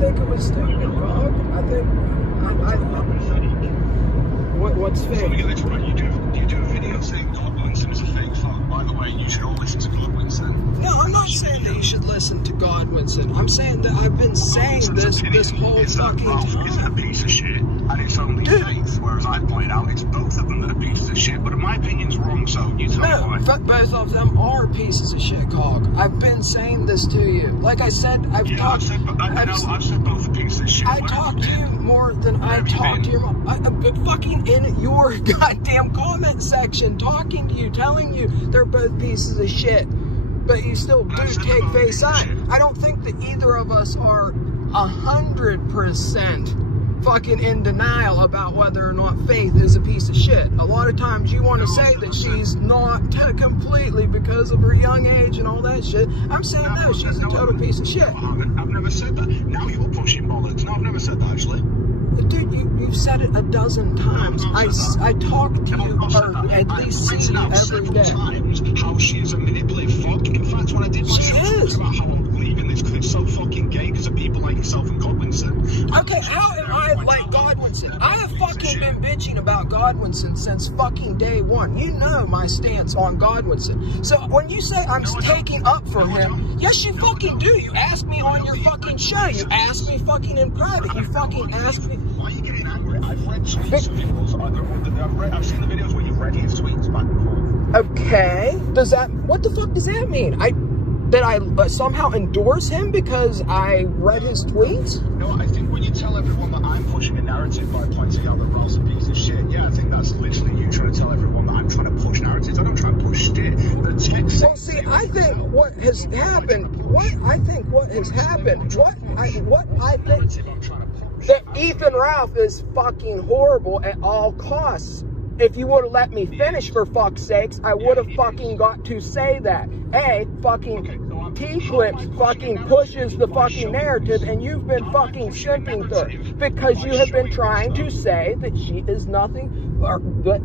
think it was stupid, dog. I think what's fake? So let me get this right. You do a video saying Godwinson is a fake fuck. By the way, you should all listen to Godwinson. No, I'm not saying that you should listen to Godwinson. I'm saying that I've been saying this whole fucking time. Is a piece of shit, and it's only faith. Whereas I pointed out it's both of them that are pieces of shit. But my opinion's wrong, so you tell me why. No, both of them are pieces of shit, Cog. I've been saying this to you. Like I said, I've said both are pieces of shit. I talked to you more than I talked to your mom. I'm fucking in your goddamn comment section, talking to you, telling you they're both pieces of shit. But you still do take face on. I don't think that either of us are 100% fucking in denial about whether or not Faith is a piece of shit. A lot of times you want to say that she's not completely because of her young age and all that shit. I'm saying no, she's a total piece of shit. I've never said that. Now you're pushing bollocks. No, I've never said that, actually. Dude, you've said it a dozen times. I talk to you, or at least see you every day. Times how she is a manipulative fuck. In fact, when I did my show about how I'm believing this because it's so fucking gay because of people like yourself and Godwinson. Okay, how am I like Godwinson? I have fucking been bitching about Godwinson since fucking day one. You know my stance on Godwinson. So when you say I'm taking up for him, yes, you fucking do. You ask me on your fucking show. You ask me fucking in private. You fucking ask me. Why are you getting angry? I've read some videos. I've seen the videos where you've read his tweets back and forth. Okay. What the fuck does that mean? Did I somehow endorse him because I read his tweets? No, I think when you tell everyone that I'm pushing a narrative by pointing out that Ralph's a piece of shit, yeah, I think that's literally you trying to tell everyone that I'm trying to push narratives. I don't try to push shit. The text. Well, see, I think what has happened, that Ethan Ralph is fucking horrible at all costs. If you would have let me finish, for fuck's sakes, I would have fucking got to say that. Fucking T-Clips fucking pushes the fucking narrative, and you've been fucking simping through it because you have been trying to say that she is nothing, or that,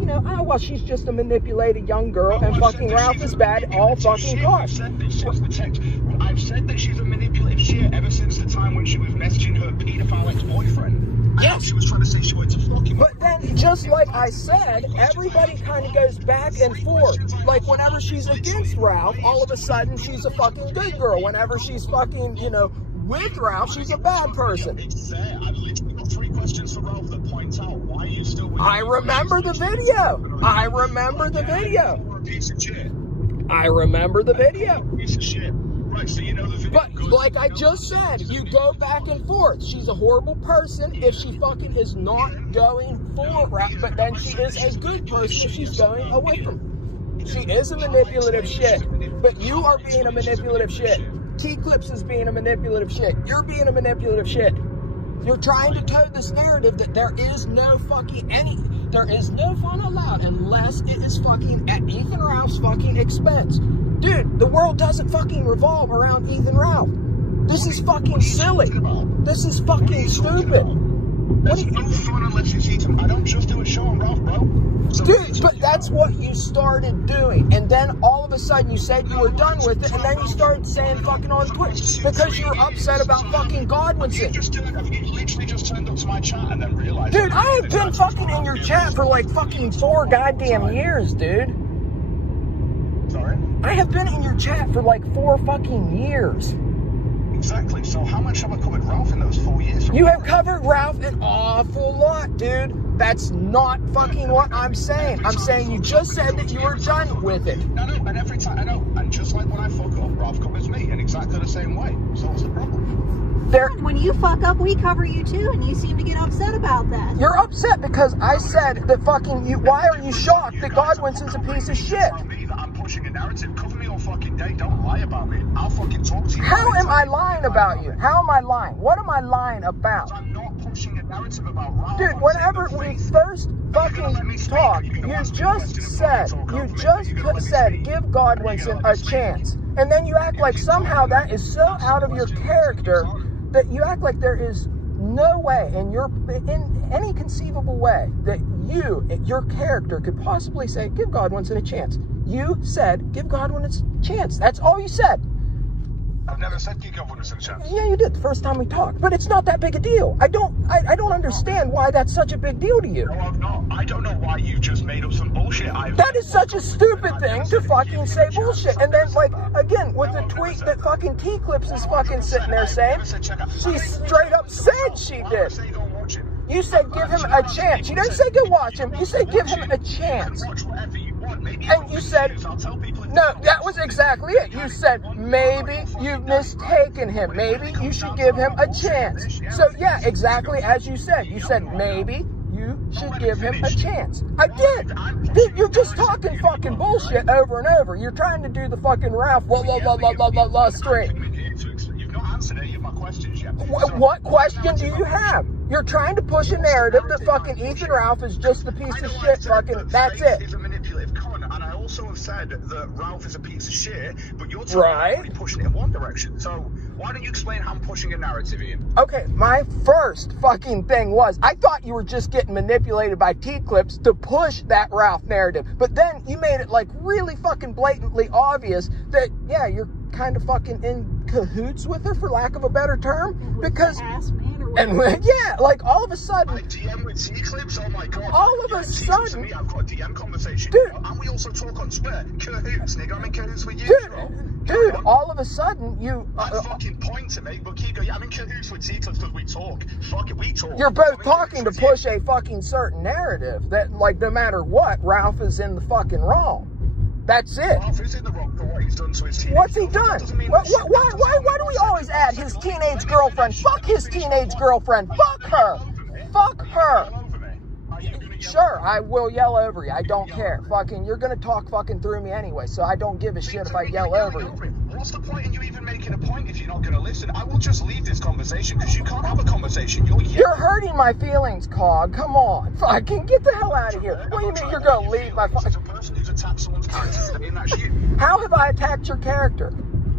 you know, oh, well, she's just a manipulated young girl, and fucking Ralph is bad at all fucking costs. I've said that she's a manipulative shit ever since the time when she was messaging her pedophile ex-boyfriend. Yes. She was trying to say she went to fucking... But then, just like I said, everybody kind of goes back and forth. Like, whenever she's against Ralph, all of a sudden, she's a fucking good girl. Whenever she's fucking, you know, with Ralph, she's a bad person. It's fair. I've literally got 3 questions for Ralph that point out why are you still with I remember the video. I remember the video. You're a piece of shit. I remember the video. Piece of shit. Right, so you know the video. But like I just said, you go back and forth. She's a horrible person if she fucking is not going for Ralph, but then she is a good person if she's going away from him. She is a manipulative shit, but you are being a manipulative shit. T-Clips is being a manipulative shit. You're being a manipulative shit. You're trying to tote this narrative that there is no fucking there is no fun allowed unless it is fucking at Ethan Ralph's fucking expense. Dude, the world doesn't fucking revolve around Ethan Ralph. This is fucking silly. This is fucking stupid. There's no fun unless it's Ethan. I don't just do a show on Ralph, bro. So dude, but that's what you started doing. And then all of a sudden you said you were done with it, and then you started saying fucking on Twitch because you were upset about fucking Godwinson. You literally just turned up to my chat and then realized... Dude, I have been fucking in your chat for like fucking 4 goddamn years, dude. Sorry? I have been in your chat for like 4 fucking years. Exactly. So how much have I covered Ralph in those 4 years? You have covered Ralph an awful lot, dude. That's not fucking what I'm saying. I'm saying you just said that you were done with it. No, and every time, I know. And just like when I fuck up, Ralph covers me in exactly the same way. So what's the problem? When you fuck up, we cover you too, and you seem to get upset about that. You're upset because I said that fucking you. Why are you shocked that Godwinson's a piece of shit? I'm pushing a narrative. Cover me all fucking day. Don't lie about me. I'll fucking talk to you. How am I lying about you? How am I lying? What am I lying about? I'm not pushing a narrative about Ralph. Dude, whenever we first fucking talked, you just said, give Godwinson a chance. And then you act like somehow that is so out of your character that you act like there is no way in any conceivable way that your character could possibly say, give Godwinson a chance. You said, give Godwinson a chance. That's all you said. I've never said give God 100% chance. Yeah, you did the first time we talked, but it's not that big a deal. I don't understand why that's such a big deal to you. No, I've not. I don't know why you just made up some bullshit. That is such a stupid thing to fucking say bullshit. And then, like, again, with the tweet that fucking T-Clips is fucking sitting there saying, she straight up said she did. You said give him a chance. You didn't say go watch him. You said give him a chance. And you said, no, that was exactly it. You said, maybe you've mistaken him. Maybe you should give him a chance. So, yeah, exactly as you said. You said, maybe you should give him a chance. I did. Dude, you're just talking fucking bullshit over and over. You're trying to do the fucking Ralph, straight. You've not answered any of my questions yet. What question do you have? You're trying to push a narrative that fucking Ethan Ralph is just a piece of shit. Fucking, that's it. He's a manipulative con, and I also have said that Ralph is a piece of shit, but you're totally pushing it in one direction. So why don't you explain how I'm pushing a narrative, Ian? Okay, my first fucking thing was, I thought you were just getting manipulated by T-Clips to push that Ralph narrative. But then you made it like really fucking blatantly obvious that, yeah, you're kind of fucking in cahoots with her, for lack of a better term, because yeah, like all of a sudden, I DM with T-Clips. Oh my god! All of a sudden, me, I've got a DM conversation, dude. And we also talk on Twitter. Cahoots, nigga. I'm in cahoots with you, dude. All of a sudden, you fucking point to me, but keep going. Yeah, I'm in cahoots with T-Clips because we talk. Fuck it, we talk. You're both talking to push a fucking certain narrative that, like, no matter what, Ralph is in the fucking wrong. That's it. Ralph is in the wrong for what he's done to his teenage What's he done? Why do we always add his teenage girlfriend? Fuck his teenage girlfriend. Fuck her. Fuck her. Sure, I will yell over you. I don't care. Fucking, you're gonna talk fucking through me anyway, so I don't give a shit if I yell over you. What's the point in you even making a point if you're not gonna listen? I will just leave this conversation because you can't have a conversation. You're hurting my feelings, Cog. Come on. Fucking get the hell out of here. What do you mean you're gonna leave my fucking... A person who's attacked someone's character, and that's you. How have I attacked your character?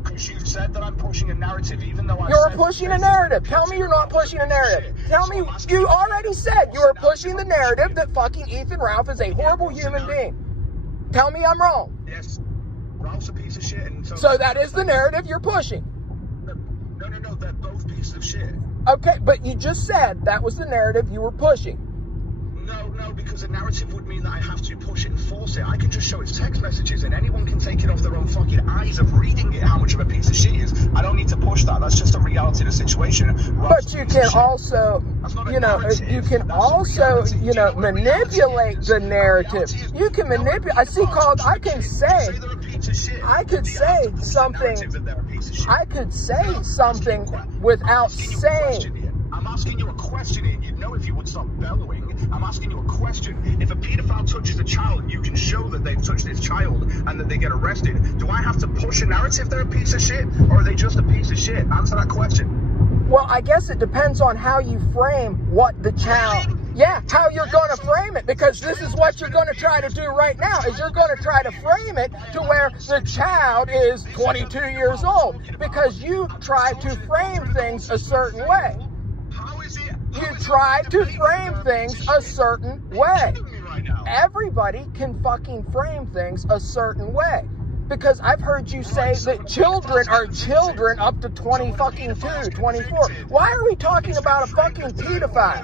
Because you've said that I'm pushing a narrative, even though You're pushing a narrative. Tell me you're not pushing a narrative. Tell me, you already said you were pushing the narrative that fucking Ethan Ralph is a horrible human being. Tell me I'm wrong. Yes. Ralph's a piece of shit. And so that is the narrative you're pushing. No, they're both pieces of shit. Okay, but you just said that was the narrative you were pushing. No, because a narrative would mean that I have to push it and force it. I can just show its text messages and anyone can take it off their own fucking eyes of reading it, how much of a piece of shit he is. I don't need to push that. That's just a reality of the situation. But you can also, you can also, manipulate the narrative. You can manipulate. I see, called, I could say something without saying. I'm asking you a question, Ian. You'd know if you would stop bellowing. I'm asking you a question. If a paedophile touches a child and you can show that they've touched this child and that they get arrested, do I have to push a narrative they're a piece of shit? Or are they just a piece of shit? Answer that question. Well, I guess it depends on how you frame what the child... Yeah, how you're going to frame it, because this is what you're going to try to do right now, is you're going to try to frame it to where the child is 22 years old, because you try to frame things a certain way. You try to frame things a certain way. Everybody can fucking frame things a certain way. Because I've heard you say that children are children up to 24. Why are we talking about a fucking pedophile?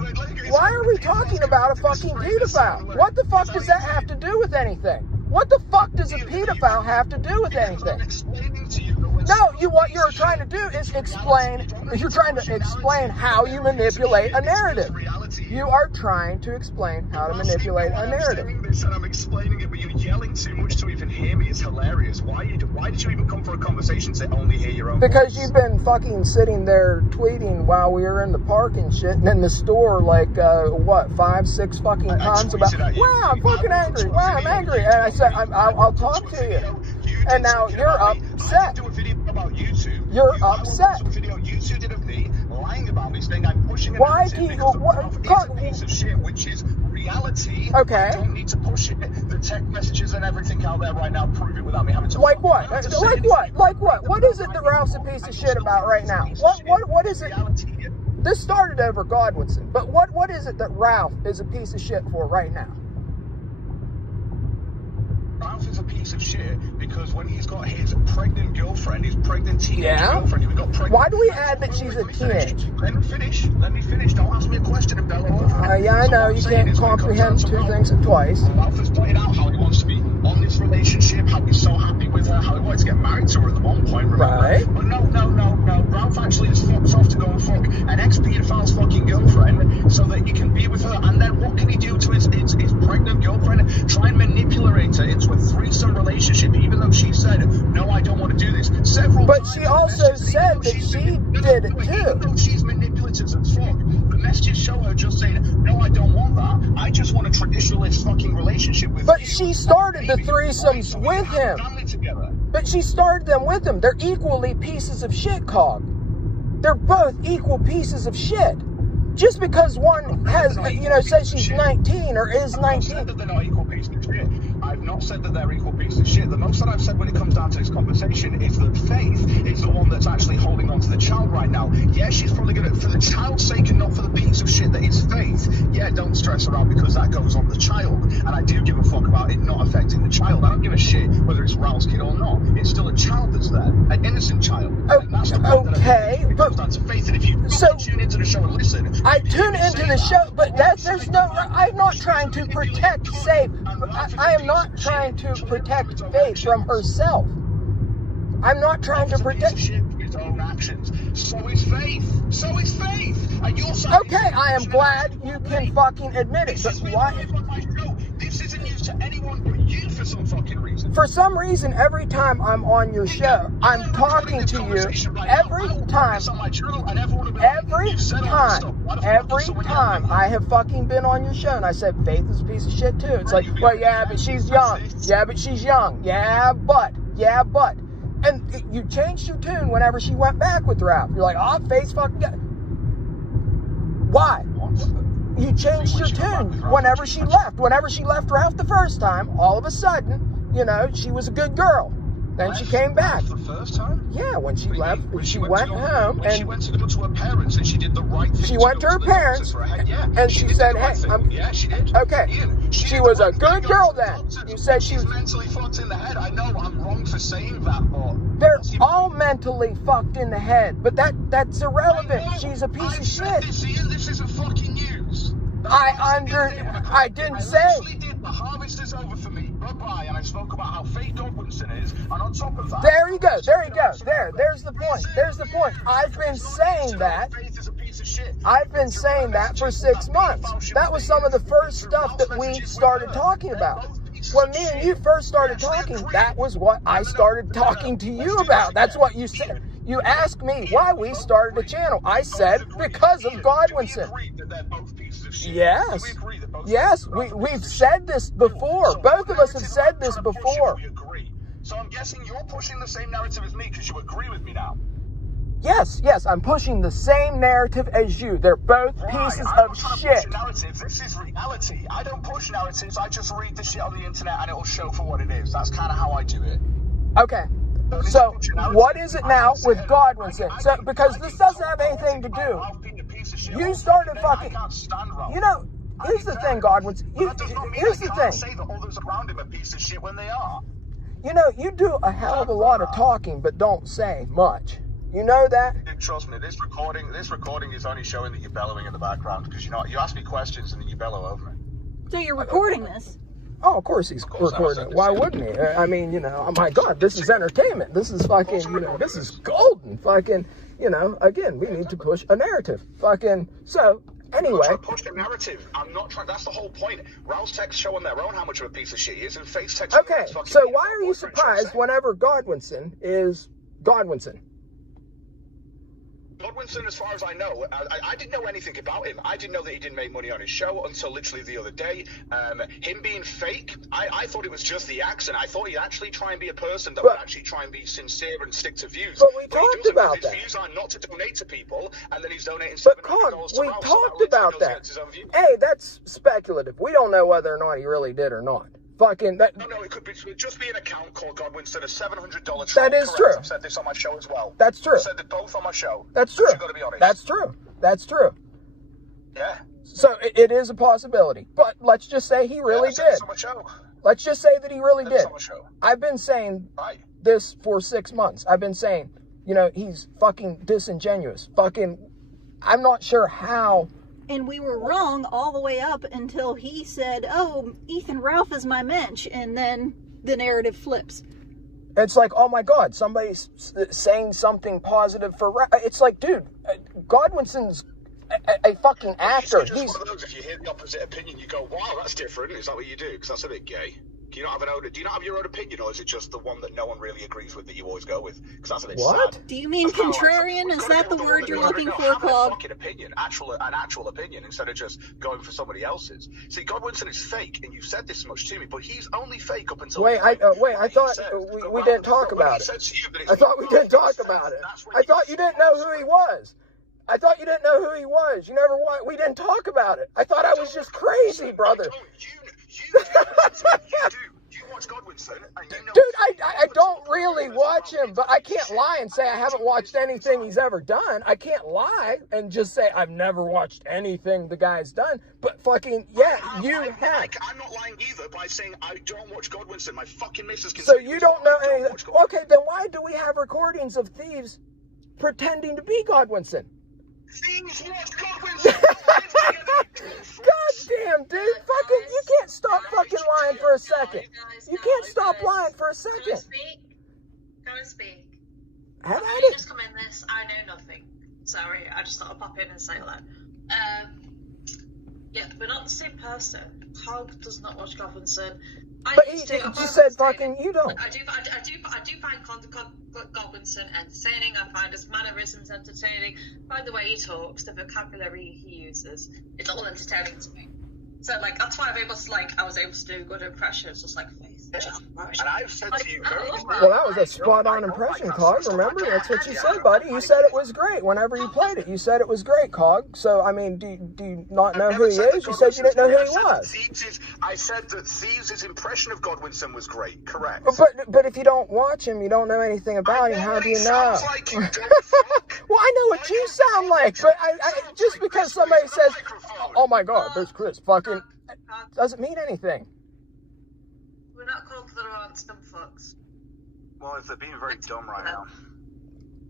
Why are we talking about a fucking pedophile? What the fuck does that have to do with anything? What the fuck does a pedophile have to do with anything? No, what you're trying to do is explain, you're trying to explain how you manipulate a narrative. You are trying to explain how to manipulate a narrative. I'm explaining it, but you're yelling too much to even hear me. It's hilarious. Why did you even come for a conversation to only hear your own Because voice? You've been fucking sitting there tweeting while we were in the park and shit, and in the store like, 5, 6 fucking times about, wow, I'm fucking angry, wow, I'm angry. And I said, I'll talk to you. And now you're upset. You're upset. You did of me lying about me, saying I'm pushing it. Why do you piece of shit, which is reality. Okay. I don't need to push it. The text messages and everything out there right now prove it without me having to. Like what? Like what? Like what? What is it that Ralph's a piece of shit about right now? What is it? This started over Godwinson, but what is it that Ralph is a piece of shit for right now? Ralph is a piece of shit because because when he's got his pregnant girlfriend, his pregnant teenage girlfriend, who got pregnant. Why do we add that she's a teenage? Let me finish. Let me finish. Don't ask me a question and bellow over it. Yeah, I know. You can't comprehend two things at twice. Ralph has pointed out how he wants to be on this relationship, how he's so happy with her, how he wanted to get married to her at one point, remember? Right. But no. Ralph actually just fucks off to go and fuck an ex-pedophile's fucking girlfriend so that he can be with her. And then what can he do to his pregnant girlfriend? Try and manipulate her into a threesome relationship, even though she said, no, I don't want to do this. But she also said that she did it too. Even though she's manipulative as fuck, the messages show her just saying, no, I don't want that. I just want a traditionalist fucking relationship with you. But she started the threesomes with him. But she started them with him. They're equally pieces of shit, Cog. They're both equal pieces of shit. Just because one has, says she's 19 or is 19. I've not said that they're not equal pieces of shit. I've not said that they're equal pieces of shit. The most that I've said when it comes down to this conversation is that Faith is the one that's actually holding on to the child right now. Yeah, she's probably going to, for the child's sake and not for the piece of shit that is Faith, yeah, don't stress her out because that goes on the child. And I do give a fuck about it not affecting the child. I don't give a shit whether it's Ralph's kid or not. It's still a child that's there, an innocent child. And that's the point okay, that comes down to Faith. And if you tune into the show and listen, I tune into the show, but there's no. I'm not trying to protect Faith. I am not trying to protect Faith from herself. I'm not trying to protect his own actions. So is Faith. So is Faith. And you're saying, okay, I am glad you can fucking admit it. But why? This isn't news to anyone but you for some fucking reason. For some reason, every time I'm on your show, I'm talking to you. Every time I have fucking been on your show and I said Faith is a piece of shit too. It's like, well, yeah, but she's young. Yeah, but she's young. Yeah, but. And you changed your tune whenever she went back with Ralph. You're like, oh, Faith's fucking. Why? You changed your tune whenever she left. Whenever she left Ralph the first time, all of a sudden, she was a good girl. Then she came back. The first time? Yeah, when she left, she went home and she went to go to her parents and she did the right thing. She went to her parents and she said, hey, yeah, she did. Okay. She was a good girl then. You said she was mentally fucked in the head. I know I'm wrong for saying that, but they're all mentally fucked in the head, but that's irrelevant. She's a piece of shit. This isn't fucking news. I didn't say. The harvest is over for me. Bye-bye. And I spoke about how fake Godwinson is. And on top of that... There you go. There's the point. I've been saying that. I've been saying that for 6 months. That was some of the first stuff that we started talking about. When me and you first started talking, that was what I started talking to you about. That's what you said. You asked me why we started a channel. I said, because of Godwinson. Yes, we've said this before. Both of us have said this before. So I'm guessing you're pushing the same narrative as me because you agree with me now. Yes, I'm pushing the same narrative as you. They're both pieces of shit. This is reality. I don't push narratives. I just read the shit on the internet and it'll show for what it is. That's kind of how I do it. Okay. So, what is it now with Godwinson? So, because this doesn't have anything to do. You started fucking. Here's the thing, Godwinson. Here's the thing. Say that others around him are piece of shit when they are. You do a hell of a lot of talking, but don't say much. You know that? Trust me, this recording is only showing that you're bellowing in the background because you ask me questions and then you bellow over me. So you're recording this? Oh, of course he's recording it. Why wouldn't he? I mean, oh my God, this is entertainment. This is fucking, this is golden. Fucking, again, we need to push a narrative. Fucking, so, anyway. I'm not trying to push a narrative. I'm not trying, that's the whole point. Ralph's texts show on their own how much of a piece of shit he is, and Faith's text. Okay, so why are you surprised whenever Godwinson is Godwinson? Godwinson, as far as I know, I didn't know anything about him. I didn't know that he didn't make money on his show until literally the other day. Him being fake, I thought it was just the accent. I thought he'd actually try and be a person that would actually try and be sincere and stick to views. But we talked about that. His views are not to donate to people, and then he's donating $700 to we Ralph, talked about that. Hey, that's speculative. We don't know whether or not he really did or not. Fucking that. No, it could just be an account called Godwinson, a $700 troll. That is true. I've said this on my show as well. That's true. I've said it both on my show. That's true. You've got to be honest. That's true. Yeah. So it is a possibility, but let's just say he really did. On my show. Let's just say that he really did. On the show. I've been saying Right. this for 6 months. I've been saying, you know, he's fucking disingenuous. Fucking, I'm not sure how. And we were wrong all the way up until he said, oh, Ethan Ralph is my mensch. And then the narrative flips. It's like, oh my God, somebody's saying something positive for Ralph. It's like, dude, Godwinson's a fucking actor. It's just one of those, if you hear the opposite opinion, you go, wow, that's different. Is that what you do? Because that's a bit gay. Do you not have your own opinion, or is it just the one that no one really agrees with that you always go with? Because that's a bit sad. Do you mean contrarian? Is that the word you're looking for, Cog? Fucking opinion, an actual opinion, instead of just going for somebody else's. See, Godwinson is fake, and you've said this much to me, but he's only fake up until. Wait, I thought we didn't talk about it. I thought we didn't talk about it. I thought you didn't know who he was. I thought you didn't know who he was. You never want. We didn't talk about it. I thought I was just crazy, brother. You do. You watch Godwinson, and you know. Dude, I don't really watch him, but I can't lie and say I haven't watched anything he's ever done. I can't lie and just say I've never watched anything the guy's done. But fucking, yeah, you have. I'm not lying either by saying I don't watch Godwinson. My fucking missus can. So you don't know anything. Okay, then why do we have recordings of thieves pretending to be Godwinson? Thieves watch Godwinson. God damn, dude. Fucking, you can't stop fucking lying for a second. You can't stop lying for a second. Can I speak? Have at You it. just come in this. I know nothing. Sorry, I just thought I'd pop in and say that. Yeah, we're not the same person. Hog does not watch Godwinson. But he said fucking you don't. I do find Godwinson entertaining. I find his mannerisms entertaining. By the way he talks, the vocabulary he uses, it's all entertaining to me. So like that's why I was able to do good impressions, just like Faith. And I've said to you, well, that was a spot-on impression, Cog. Remember, that's what you said, buddy. You said it was great whenever you played it. You said it was great, Cog. So I mean, do you not know who he is? You said you didn't know who he was. I said that Thieves' impression of Godwinson was great. Correct. But if you don't watch him, you don't know anything about him. How do you know? Like you don't well, I know what you sound like, but I just because somebody says, "Oh my God, there's Chris," fucking doesn't mean anything. We're not called the Lauraunts dumb fucks. Well, if they're being very dumb right now.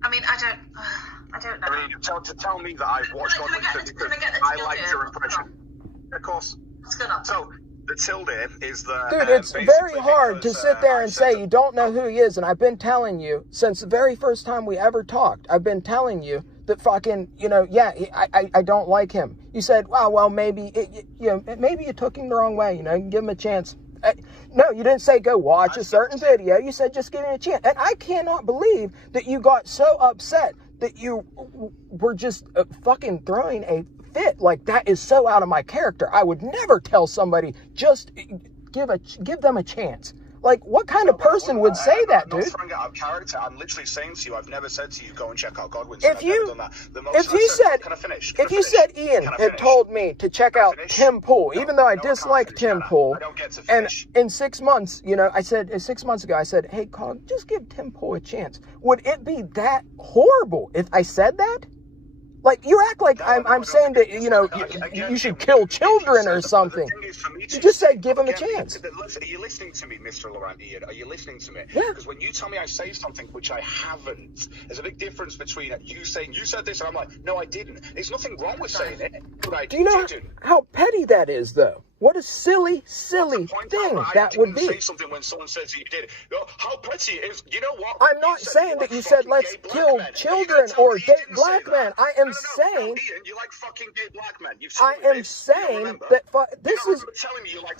I mean, I don't know. I mean, tell me that I've watched Godwinson because I liked your impression. Of course. What's going on? So, the tilde is the... Dude, it's very hard to sit there and say you don't know who he is, and I've been telling you since the very first time we ever talked, I've been telling you that fucking, you know, yeah, I don't like him. You said, well, maybe, maybe you took him the wrong way, you know, you can give him a chance. No, you didn't say go watch a certain video. You said just give him a chance. And I cannot believe that you got so upset that you were just fucking throwing a fit. Like, that is so out of my character. I would never tell somebody just give them a chance. Like, what kind of person would say that, dude? I'm not throwing it out of character. I'm literally saying to you, I've never said to you, go and check out Godwinson. If you said Ian had told me to check out Tim Pool, even though I dislike Tim Pool, and in 6 months, you know, I said 6 months ago, I said, hey, Cog, just give Tim Pool a chance. Would it be that horrible if I said that? Like, you act like I'm saying that, you know, you should kill children or something. You just said give him a chance. Are you listening to me, Mr. Laurent Ian? Are you listening to me? Yeah. Because when you tell me I say something which I haven't, there's a big difference between you saying you said this and I'm like, no, I didn't. There's nothing wrong with saying it. Do you know how petty that is, though? What a silly thing that would be. Say something when someone says you did. How petty it is. You know what? I'm not saying that you said let's kill children or gay black men. I am saying you like fucking gay black men. I am saying that this is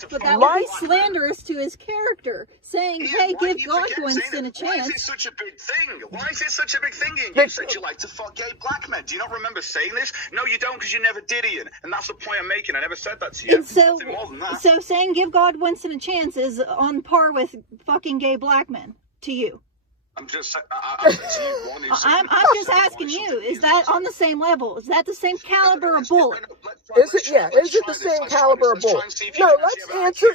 why slanderous to his character, saying, "Hey, give Godwinson a chance." Why is it such a big thing? Why is it such a big thing? Ian? You said you like to fuck gay black men. Do you not remember saying this? No, you don't, because you never did, Ian. And that's the point I'm making. I never said that to you. And so saying give Godwinson a chance is on par with fucking gay black men to you. I'm just I'm just asking you, is that on the same level? Is that the same caliber of bullet? Is it? Yeah. Is it the same caliber of bull? No. Let's answer.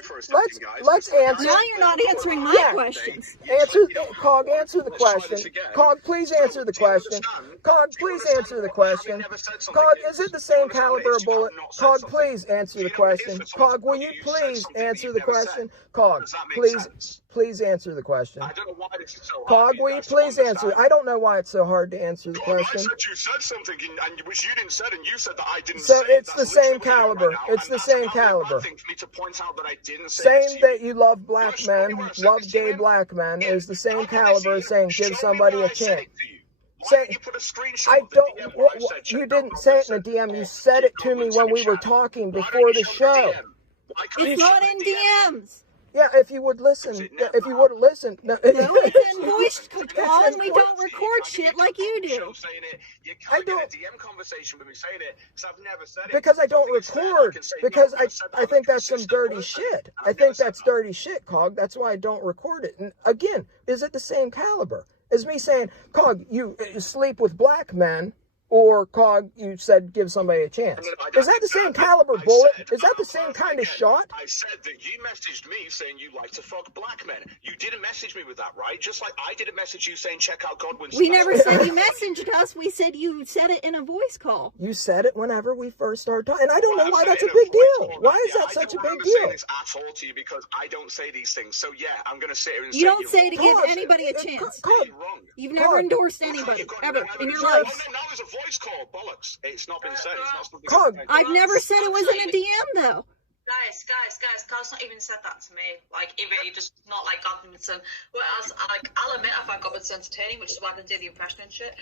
Let's answer. Now you're not answering my questions. Answer, Cog. Answer the question. Cog, please answer the question. Cog, please answer the question. Cog, is it the same caliber of bullet? Cog, please answer the question. Cog, will you please answer the question? Cog, please answer the question. I don't know why this is so hard. Cog, will you please answer? I don't know why it's so hard to answer the question. I said you said something, and which you didn't say, and you said that I didn't so say. It's the same caliber. It's the same caliber. Thing for me to point out that I didn't say saying that you love black men, love gay black men, is the same caliber as saying give somebody a chance. Say, you put a screenshot I don't. You didn't say it in a DM. You said it to me when we were talking before the show. It's not in DMs. Yeah, if you would listen. If you would listen. No, it's in voice call, and we don't record shit like you do. I don't. DM conversation with me saying it because I've never said it. Because I don't record. Because I think that's some dirty shit. I think that's dirty shit, Cog. That's why I don't record it. And again, is it the same caliber as me saying, Cog, you sleep with black men? Or, Cog, you said give somebody a chance. Is that the same caliber bullet? Is that the same kind of shot? I said that you messaged me saying you like to fuck black men. You didn't message me with that, right? Just like I didn't message you saying check out Godwin's. We never said you messaged us. We said you said it in a voice call. You said it whenever we first started talking. And I don't know why that's a big deal. Why is that such a big deal? This at all to you because I don't say these things. So, yeah, I'm going to sit here and you don't say to give anybody a chance. You've never endorsed anybody, ever, in your life. Now there's a voice call, bollocks. It's not been said. It's not something I've never said it was in a DM, though. Guys, Carl's not even said that to me. Like, he really just not like Godwinson. Whereas, like, I'll admit I find Godwinson entertaining, which is why I can do the impression and shit.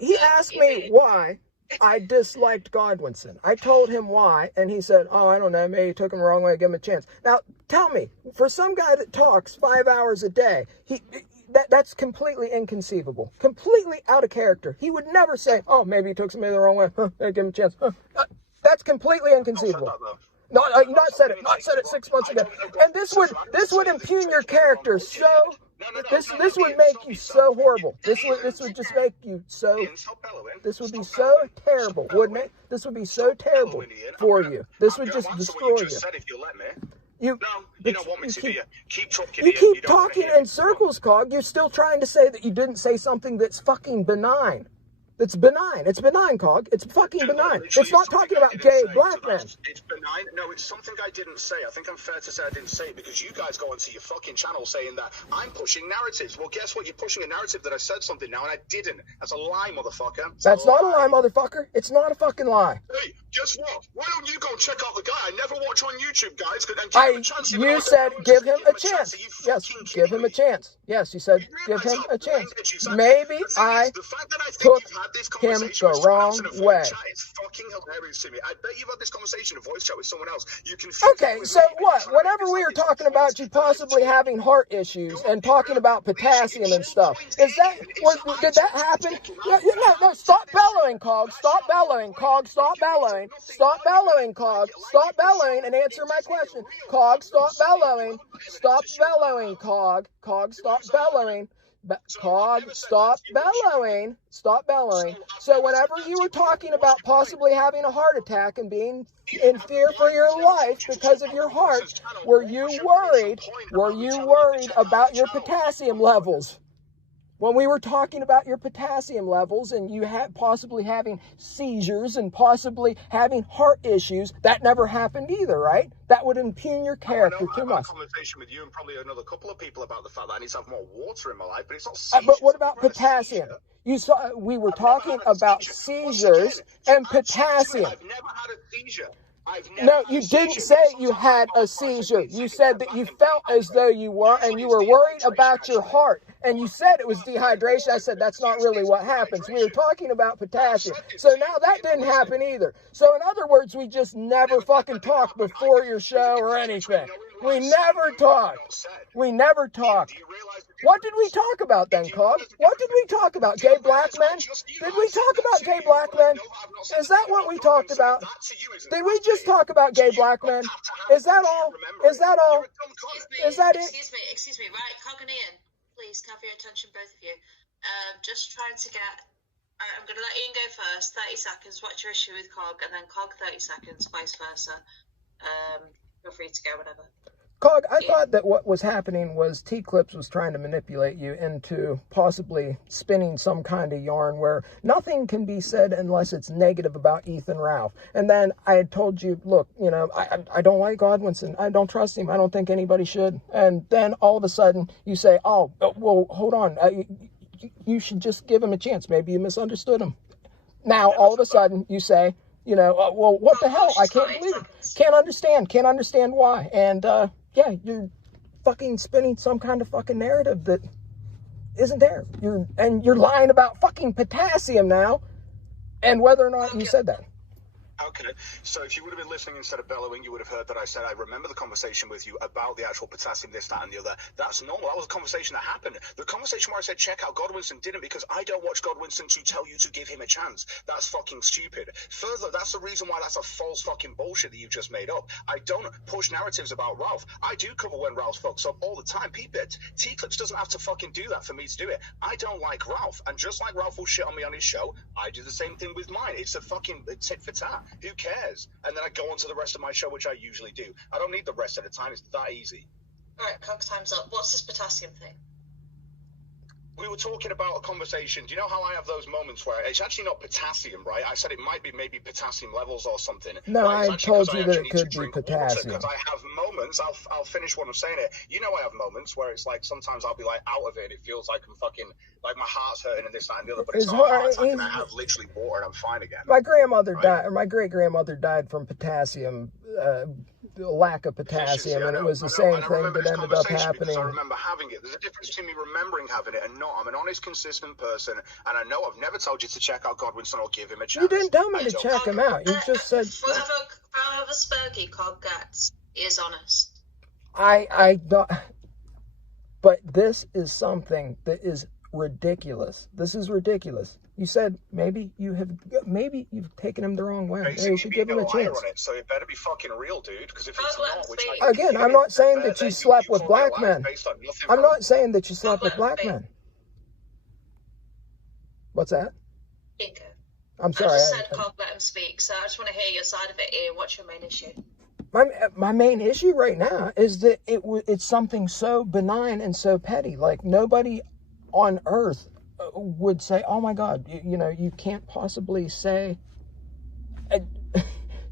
He asked me why I disliked Godwinson. I told him why, and he said, oh, I don't know, maybe he took him the wrong way, give him a chance. Now, tell me, for some guy that talks 5 hours a day, that's completely inconceivable. Completely out of character. He would never say, oh, maybe he took somebody the wrong way. Give him a chance. That's completely inconceivable. Not said it. Not said it 6 months ago. And this would impugn your character so. This would make you so horrible. This would just make you so. This would be so terrible, wouldn't it? This would be so terrible for you. This would just destroy you. You don't want me to. You keep talking in circles, Cog. You're still trying to say that you didn't say something that's fucking benign. It's benign. It's benign, Cog. It's fucking benign. It's not talking about gay black men. It's benign. No, it's something I didn't say. I think I'm fair to say I didn't say it because you guys go onto your fucking channel saying that I'm pushing narratives. Well, guess what? You're pushing a narrative that I said something now and I didn't. That's a lie, motherfucker. That's not a lie, motherfucker. It's not a fucking lie. Hey, guess what? Why don't you go check out the guy? I never watch on YouTube, guys. You said give him a chance. Yes, give him a chance. Yes, you said give him a chance. Maybe I took him the wrong way. It's fucking hilarious to me. I bet you've had this conversation, a voice chat with someone else. You can. Okay, so what? Whenever we were talking about you possibly having heart issues and talking about potassium and stuff, did that happen? No, stop bellowing, Cog. Stop bellowing, Cog. Stop bellowing. Stop bellowing, Cog. Stop bellowing and answer my question. Cog, stop bellowing. Stop bellowing, Cog. Cog, stop bellowing. Cog, stop bellowing. Stop bellowing. So whenever you were talking about possibly having a heart attack and being in fear for your life because of your heart, were you worried about your potassium levels? When we were talking about your potassium levels and you had possibly having seizures and possibly having heart issues, that never happened either, right? That would impugn your character too much. I had a conversation with you and probably another couple of people about the fact that I need to have more water in my life, but it's not seizures. But what about potassium? We were talking about seizures and potassium. I've never had a seizure. No, you didn't say you had a seizure. You said that you felt as though you were, and you were worried about your heart. And you said it was dehydration. I said that's not really what happens. We were talking about potassium. So now that didn't happen either. So in other words, we just never fucking talked before your show or anything. We never talked. We never talked. What did we talk about then, Cog? What did we talk about? Gay black men? Did we talk about gay black men? Is that what we talked about? Did we just talk about gay black men? Is that all? Is that all? Is that it? Excuse me, right, Cog and Ian, please have your attention, both of you. Just trying to get Alright, I'm going to let Ian go first. 30 seconds. What's your issue with Cog? And then Cog, 30 seconds, vice versa. Feel free to go whenever. Cog, I thought that what was happening was T-Clips was trying to manipulate you into possibly spinning some kind of yarn where nothing can be said unless it's negative about Ethan Ralph. And then I had told you, look, you know, I don't like Godwinson. I don't trust him. I don't think anybody should. And then all of a sudden you say, oh, well, hold on. You should just give him a chance. Maybe you misunderstood him. Now, all of a sudden you say, you know, well, what the hell? I can't believe it. Can't understand why. And, yeah, you're fucking spinning some kind of fucking narrative that isn't there. You're lying about fucking potassium now, and whether or not you said that. Okay, so if you would have been listening instead of bellowing, you would have heard that I said I remember the conversation with you about the actual potassium, this, that, and the other. That's normal. That was a conversation that happened. The conversation where I said check out Godwinson didn't, because I don't watch Godwinson to tell you to give him a chance. That's fucking stupid. Further, that's the reason why that's a false fucking bullshit that you've just made up. I don't push narratives about Ralph. I do cover when Ralph fucks up all the time. T-Clips doesn't have to fucking do that for me to do it. I don't like Ralph, and just like Ralph will shit on me on his show, I do the same thing with mine. It's a fucking tit for tat. Who cares? And then I go on to the rest of my show, which I usually do. I don't need the rest at a time. It's that easy. All right, Cog's time's up. What's this potassium thing? We were talking about a conversation. Do you know how I have those moments where it's actually not potassium, right? I said it might be maybe potassium levels or something. No, I told you that it could be potassium. Because I have moments, I'll finish what I'm saying here. You know I have moments where it's like sometimes I'll be like out of it and it feels like I'm fucking, like my heart's hurting and this, that, and the other, but it's not a heart attack and I have literally water and I'm fine again. My grandmother died, or my great-grandmother died from potassium, lack of potassium, and it was the same thing that ended up happening. I remember having it. There's a difference between me remembering having it and not. I'm an honest, consistent person, and I know I've never told you to check out Godwinson or give him a chance. You didn't tell me to check him out. You just said... However spurgy Cog gets, he is honest. I don't... But this is something that is ridiculous. This is ridiculous. You said maybe you've taken him the wrong way. Maybe you should give him a chance. On it, so it better be fucking real, dude. Because if it's not, which again, I'm not saying that you slept with black men. I'm not saying that you slept with black men. What's that? I'm sorry. I just said Cog let him speak, so I just want to hear your side of it, Ian. What's your main issue? My main issue right now is that it's something so benign and so petty. Like, nobody on earth would say, oh my God, you know, you can't possibly say,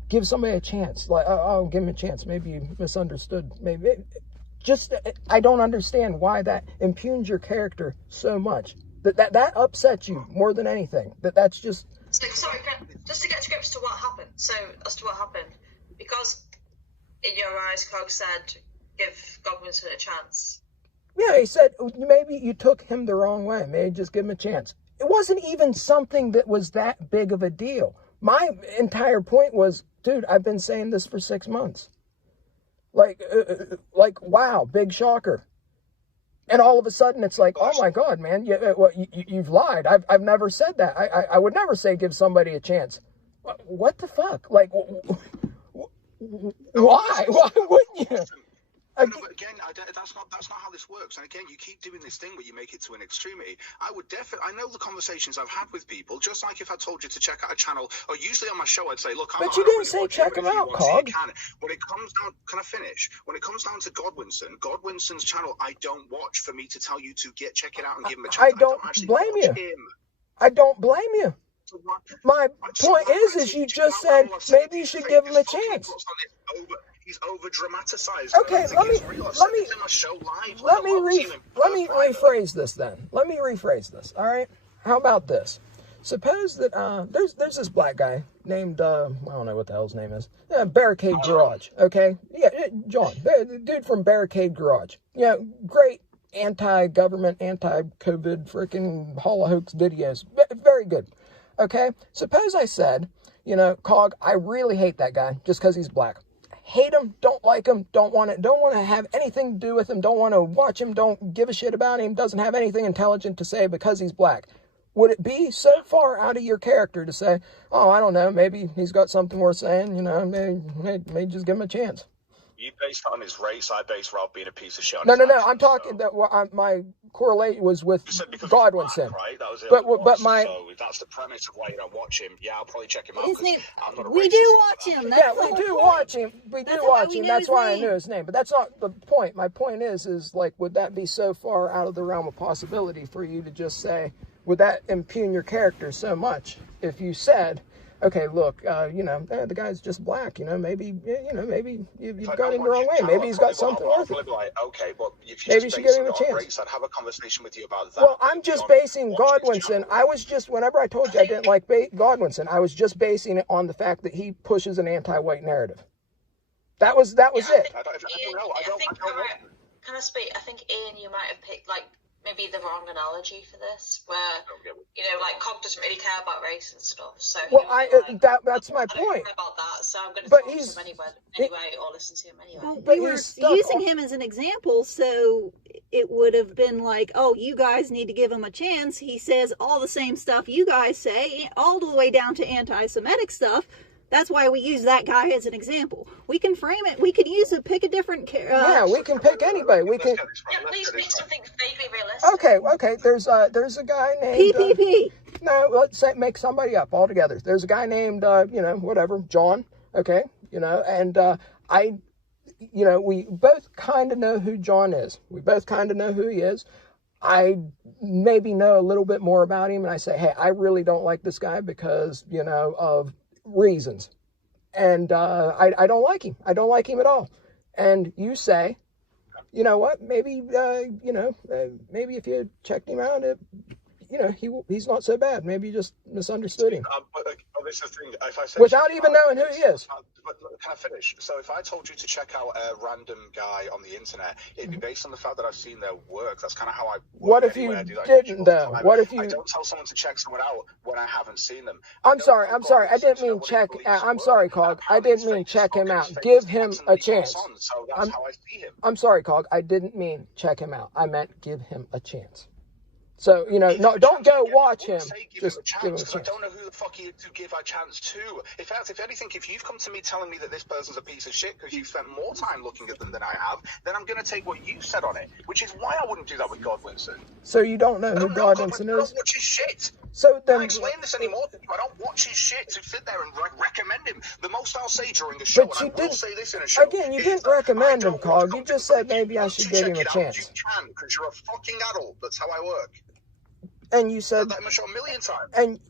give somebody a chance. Like, oh, give him a chance. Maybe you misunderstood. Maybe just, I don't understand why that impugns your character so much. That upsets you more than anything. That's just... So, sorry, just to get to grips to what happened. So, as to what happened, because in your eyes, Cog said, give Godwinson a chance. Yeah, he said, maybe you took him the wrong way. Maybe just give him a chance. It wasn't even something that was that big of a deal. My entire point was, dude, I've been saying this for 6 months. Like, wow, big shocker. And all of a sudden, it's like, oh my God, man, you've lied. I've never said that. I would never say give somebody a chance. What the fuck? Like, why? Why wouldn't you? Again, that's not how this works. And again, you keep doing this thing where you make it to an extremity. I know the conversations I've had with people, just like if I told you to check out a channel, or usually on my show, I'd say, look, but you didn't say check him out, Cog. When it comes down, can I finish? When it comes down to Godwinson's channel, I don't watch for me to tell you to check it out and give him a chance. I don't blame you. I don't blame you. My point is you just said maybe you should give him a chance. He's over dramatized. Okay, let me rephrase this then. Let me rephrase this. All right. How about this? Suppose that there's this black guy named I don't know what the hell his name is. Yeah, Barricade Garage. Okay. Yeah, John, dude from Barricade Garage. Yeah, great anti-government, anti-COVID freaking hoax videos. Very good. Okay. Suppose I said, you know, Cog, I really hate that guy just because he's black. Hate him, don't like him, don't want to have anything to do with him, don't want to watch him, don't give a shit about him, doesn't have anything intelligent to say because he's black. Would it be so far out of your character to say, oh, I don't know, maybe he's got something worth saying, you know, maybe just give him a chance? You based it on his race. I based Ralph being a piece of shit on No, his no, no. actions, I'm talking that my correlate was with You said because Godwinson. he's black, right? That was it. But my So if that's the premise of why you don't watch him, yeah, I'll probably check him out. His name. I'm not a We racist do like watch that. him. yeah, we do watch him. We do That's watch why we him. know That's his why I name. knew his name. But that's not the point. My point is like, would that be so far out of the realm of possibility for you to just say, would that impugn your character so much if you said, okay, look, the guy's just black, maybe you've got him the wrong way. Maybe he's got something worth it. Like, okay, but if Maybe you're you just should give him a basing it on chance. race, I'd have a conversation with you about that. Well, I'm just basing Godwinson. I was just, whenever I told you I didn't like Godwinson, I was just basing it on the fact that he pushes an anti-white narrative. That was it. I don't know. Can I speak? I think, Ian, you might have picked, like, maybe the wrong analogy for this, where, like, Cobb doesn't really care about race and stuff, so... Well, that's my I don't point. care about that, so I'm going to But talk to him anyway, or listen to him anyway. Well, But we were he's stuck using on- him as an example, so it would have been like, oh, you guys need to give him a chance. He says all the same stuff you guys say, all the way down to anti-Semitic stuff. That's why we use that guy as an example. We can frame it. We could pick a different... yeah, we can pick anybody. We can... Yeah, please make something vaguely realistic. Okay. There's a guy named... PPP. No, let's say make somebody up altogether. There's a guy named, John. Okay, and we both kind of know who John is. We both kind of know who he is. I maybe know a little bit more about him, and I say, hey, I really don't like this guy because, of reasons. And I don't like him. I don't like him at all. And you say, you know what, maybe, maybe if you checked him out, he's not so bad. Maybe you just misunderstood him. This is the thing. If I said Without even knowing who he is. But can I finish? So if I told you to check out a random guy on the internet, it'd be based on the fact that I've seen their work. That's kind of how I work. What if you didn't, though? What if you... I don't tell someone to check someone out when I haven't seen them. I'm sorry. I didn't mean check... I'm sorry, Cog. I didn't mean check him out. Give him a chance. So that's how I see him. I'm sorry, Cog. I didn't mean check him out. I meant give him a chance. So, don't go watch him. Just give him a chance. I don't know who the fuck he is to give a chance to. If anything, if you've come to me telling me that this person's a piece of shit because you've spent more time looking at them than I have, then I'm going to take what you said on it, which is why I wouldn't do that with Godwinson. So you don't know who Godwinson is? I don't watch his shit. So then... I explain this anymore. I don't watch his shit to sit there and recommend him. The most I'll say during a show, and I will say this in a show... Again, you didn't recommend him, Cog. You just said maybe I should give him a chance. You can, because you're a fucking adult. That's how I work. And you said that much a million times.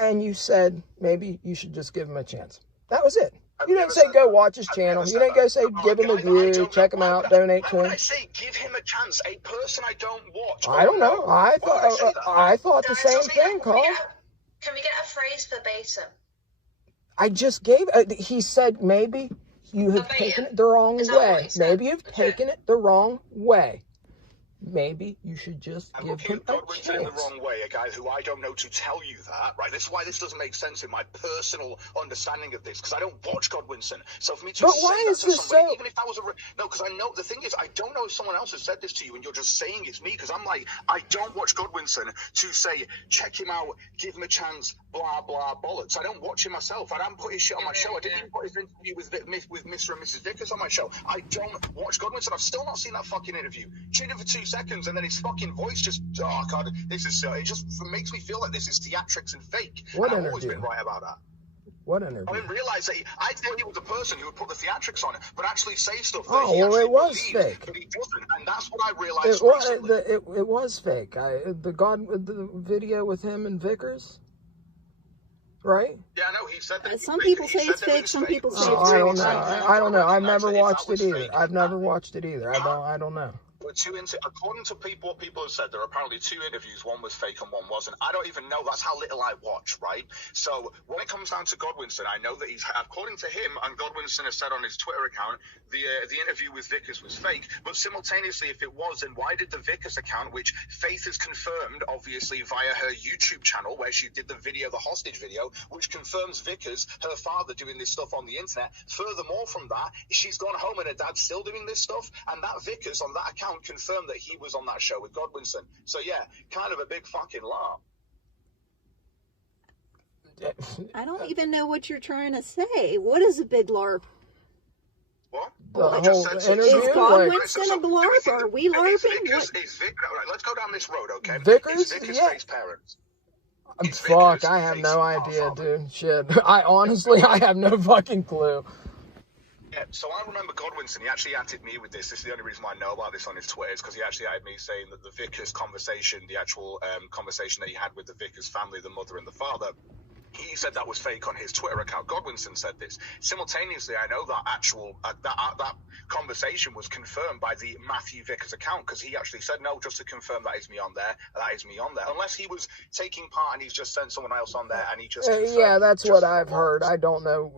And you said maybe you should just give him a chance. That was it. You didn't say go watch his channel. You didn't go say give him a view, check him out, donate to him. When I say give him a chance, a person I don't watch. I don't know. I thought the same thing, Carl. Can we get a phrase verbatim? I just gave. He said maybe you have taken it the wrong way. Maybe you've taken it the wrong way. Maybe you should just give him a chance. In the wrong way, a guy who I don't know to tell you that, right? This is why this doesn't make sense in my personal understanding of this, because I don't watch Godwinson. So for me to say that to somebody, even if that was because I know, the thing is, I don't know if someone else has said this to you and you're just saying it's me, because I'm like, I don't watch Godwinson to say, check him out, give him a chance, blah, blah, bollocks. I don't watch him myself. I don't put his shit on my show. I didn't even put his interview with Mr. and Mrs. Vickers on my show. I don't watch Godwinson. I've still not seen that fucking interview. Tuned in for 2 seconds, and then his fucking voice just, oh god, this is it just makes me feel like this is theatrics and fake. What and interview? I've always been right about that. What interview? I didn't realize that I thought he was the person who would put the theatrics on it, but actually say stuff that he it was fake. But he doesn't, and that's what I realized recently. It was fake. The video with him and Vickers. Right? Yeah, no, he said that. Some people say it's fake, some people say it's I real. don't know. I don't know. I've never watched it either. I don't know. According to what people have said, there are apparently 2 interviews. One was fake and one wasn't. I don't even know. That's how little I watch, right? So when it comes down to Godwinson, I know that according to him, and Godwinson has said on his Twitter account, the interview with Vickers was fake. But simultaneously, if it was, then why did the Vickers account, which Faith has confirmed, obviously via her YouTube channel, where she did the video, the hostage video, which confirms Vickers, her father, doing this stuff on the internet. Furthermore from that, she's gone home and her dad's still doing this stuff, and that Vickers on that account confirmed that he was on that show with Godwinson. So yeah, kind of a big fucking larp. I don't even know what you're trying to say. What is a big LARP? What? the Well, I just whole said interview. Is Like, Godwinson a LARP? Are we LARPing? Let's go down this road, okay? Vickers? Is Vickers Yeah. Faith's parents? fuck, I have no idea, dude. Shit. I honestly, I have no fucking clue. Yeah, so I remember Godwinson, he actually atted me with this. This is the only reason why I know about this on his Twitter, is because he actually atted me saying that the Vickers conversation, the actual conversation that he had with the Vickers family, the mother and the father, he said that was fake on his Twitter account. Godwinson said this. Simultaneously, I know that actual that conversation was confirmed by the Matthew Vickers account, because he actually said, no, just to confirm, that is me on there, that is me on there. Unless he was taking part and he's just sent someone else on there and he just yeah, that's what I've heard. I don't know.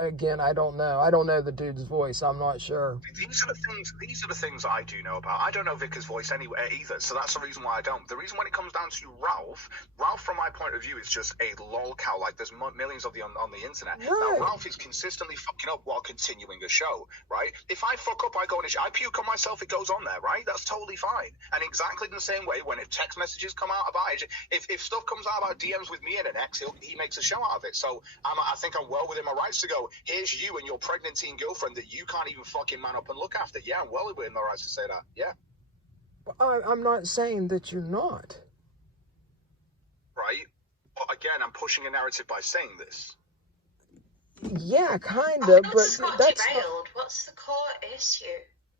Again, I don't know. I don't know the dude's voice. I'm not sure. These are the things I do know about. I don't know Vickers' voice anywhere either, so that's the reason why I don't. The reason when it comes down to Ralph, from my point of view, is just a lol cow. Like, there's millions of on the internet. Right. Now, Ralph is consistently fucking up while continuing a show, right? If I fuck up, I go on I puke on myself, it goes on there, right? That's totally fine. And exactly the same way, when text messages come out about it, if stuff comes out about DMs with me and an ex, he makes a show out of it. So I think I'm well within my rights to go, here's you and your pregnant teen girlfriend that you can't even fucking man up and look after. Yeah, I'm well within my rights to say that. Yeah. I'm not saying that you're not. Right? But again, I'm pushing a narrative by saying this. Yeah, kind of, but That's not that's derailed. What's the core issue?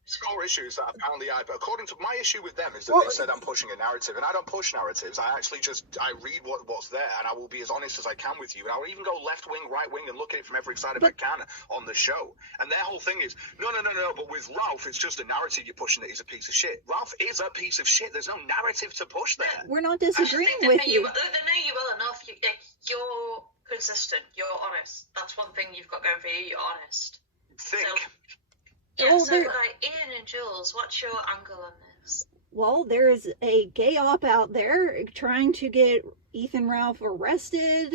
The core issue is that apparently according to my issue with them, is that Well, they said I'm pushing a narrative, and I don't push narratives. I actually I read what's there, and I will be as honest as I can with you. And I'll even go left wing, right wing, and look at it from every side if I can on the show. And their whole thing is, no, but with Ralph, it's just a narrative you're pushing that he's a piece of shit. Ralph is a piece of shit. There's no narrative to push there. We're not disagreeing with you. They know you well enough. You're consistent. You're honest. That's one thing you've got going for you. You're honest. Yeah, Well, so like Ian and Jules, what's your angle on this? Well, there's a gay op out there trying to get Ethan Ralph arrested,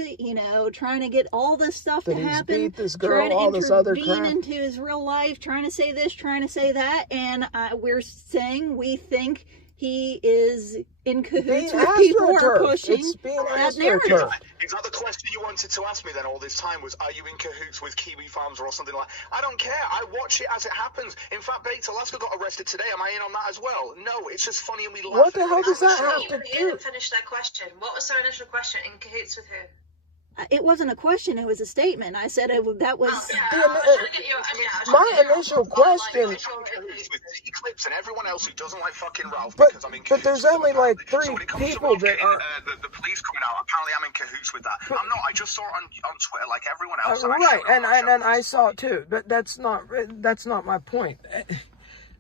trying to get all this stuff that to he's happen, beat this girl, trying to all this other intervene crap. into his real life, trying to say this, trying to say that, and we're saying we think he is in cahoots with people who are pushing that narrative. Is that the question you wanted to ask me then all this time, was, are you in cahoots with Kiwi Farms or something like that? I don't care. I watch it as it happens. In fact, Baked Alaska got arrested today. Am I in on that as well? No, it's just funny and we laugh. What the hell does that have to You do? didn't finish their question. What was their initial question? In cahoots with who? It wasn't a question, it was a statement. I said that was... My initial question... With Eclipse and everyone else who doesn't like fucking Ralph, But because I'm in cahoots there's with only them, like apparently. 3 So when it comes to people that are... the police coming out, apparently I'm in cahoots with that. I'm not. I just saw it on Twitter like everyone else. right, and I saw it too, but that's not my point.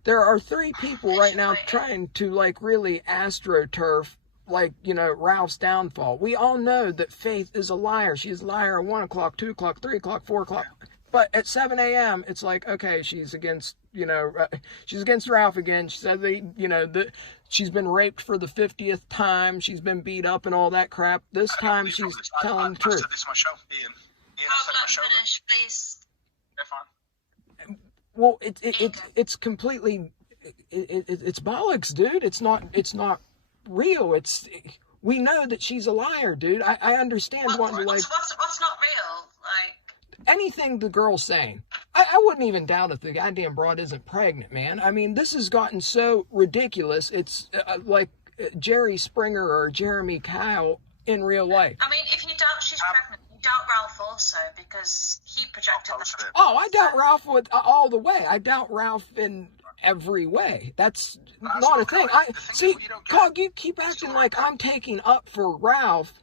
There are 3 people right now trying to like really astroturf, like, Ralph's downfall. We all know that Faith is a liar. She's a liar at 1 o'clock, 2 o'clock, 3 o'clock, 4 o'clock. But at 7 a.m., it's like, okay, she's against, she's against Ralph again. She said that she's been raped for the 50th time. She's been beat up and all that crap. This time she's telling the truth. This is my show, Ian. Finish, please. Yeah, fine. Well, it's completely, it's bollocks, dude. It's not real. We know that she's a liar, dude. I understand wanting to, like... What's not real? Like... Anything the girl's saying. I wouldn't even doubt if the goddamn broad isn't pregnant, man. I mean, this has gotten so ridiculous. It's like Jerry Springer or Jeremy Kyle in real life. I mean, if you doubt she's pregnant, you doubt Ralph also, because he projected that. Oh, I doubt Ralph all the way. I doubt Ralph in every way. That's not a thing. See, Cog, you keep acting like I'm taking up for Ralph,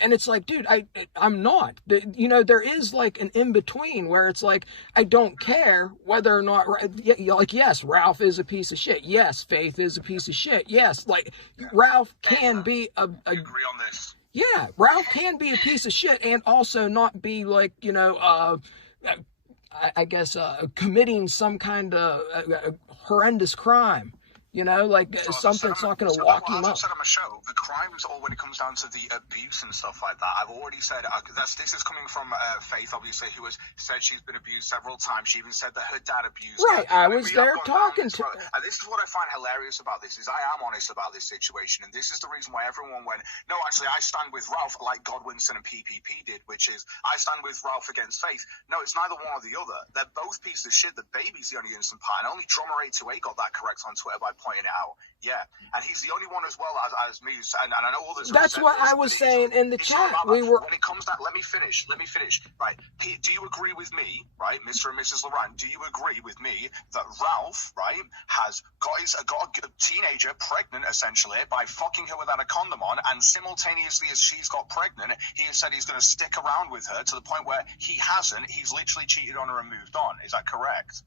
and it's like, dude, I'm not. There is like an in-between where it's like, I don't care whether or not, like, yes, Ralph is a piece of shit. Yes, Faith is a piece of shit. Yes, like, Ralph can be I agree on this. Yeah, Ralph can be a piece of shit and also not be like, I guess, committing some kind of horrendous crime. You know, like something's not going to walk him up. As I said on my show, the crimes, or when it comes down to the abuse and stuff like that, I've already said this is coming from Faith, obviously, who has said she's been abused several times. She even said that her dad abused her. Right, I was there talking to her. And this is what I find hilarious about this, is I am honest about this situation, and this is the reason why everyone went, no, actually, I stand with Ralph, like Godwinson and PPP did, which is, I stand with Ralph against Faith. No, it's neither one or the other. They're both pieces of shit. The baby's the only innocent part, and only Drummer828 got that correct on Twitter by pointing it out. Yeah, and he's the only one as well as me, and I know others. That's what I was saying in the chat. We were. When it comes down, let me finish. Right, Pete, do you agree with me, right, Mr. and Mrs. Laurent? Do you agree with me that Ralph, right, has got a teenager pregnant essentially by fucking her without a condom on, and simultaneously as she's got pregnant, he has said he's going to stick around with her to the point where he hasn't. He's literally cheated on her and moved on. Is that correct?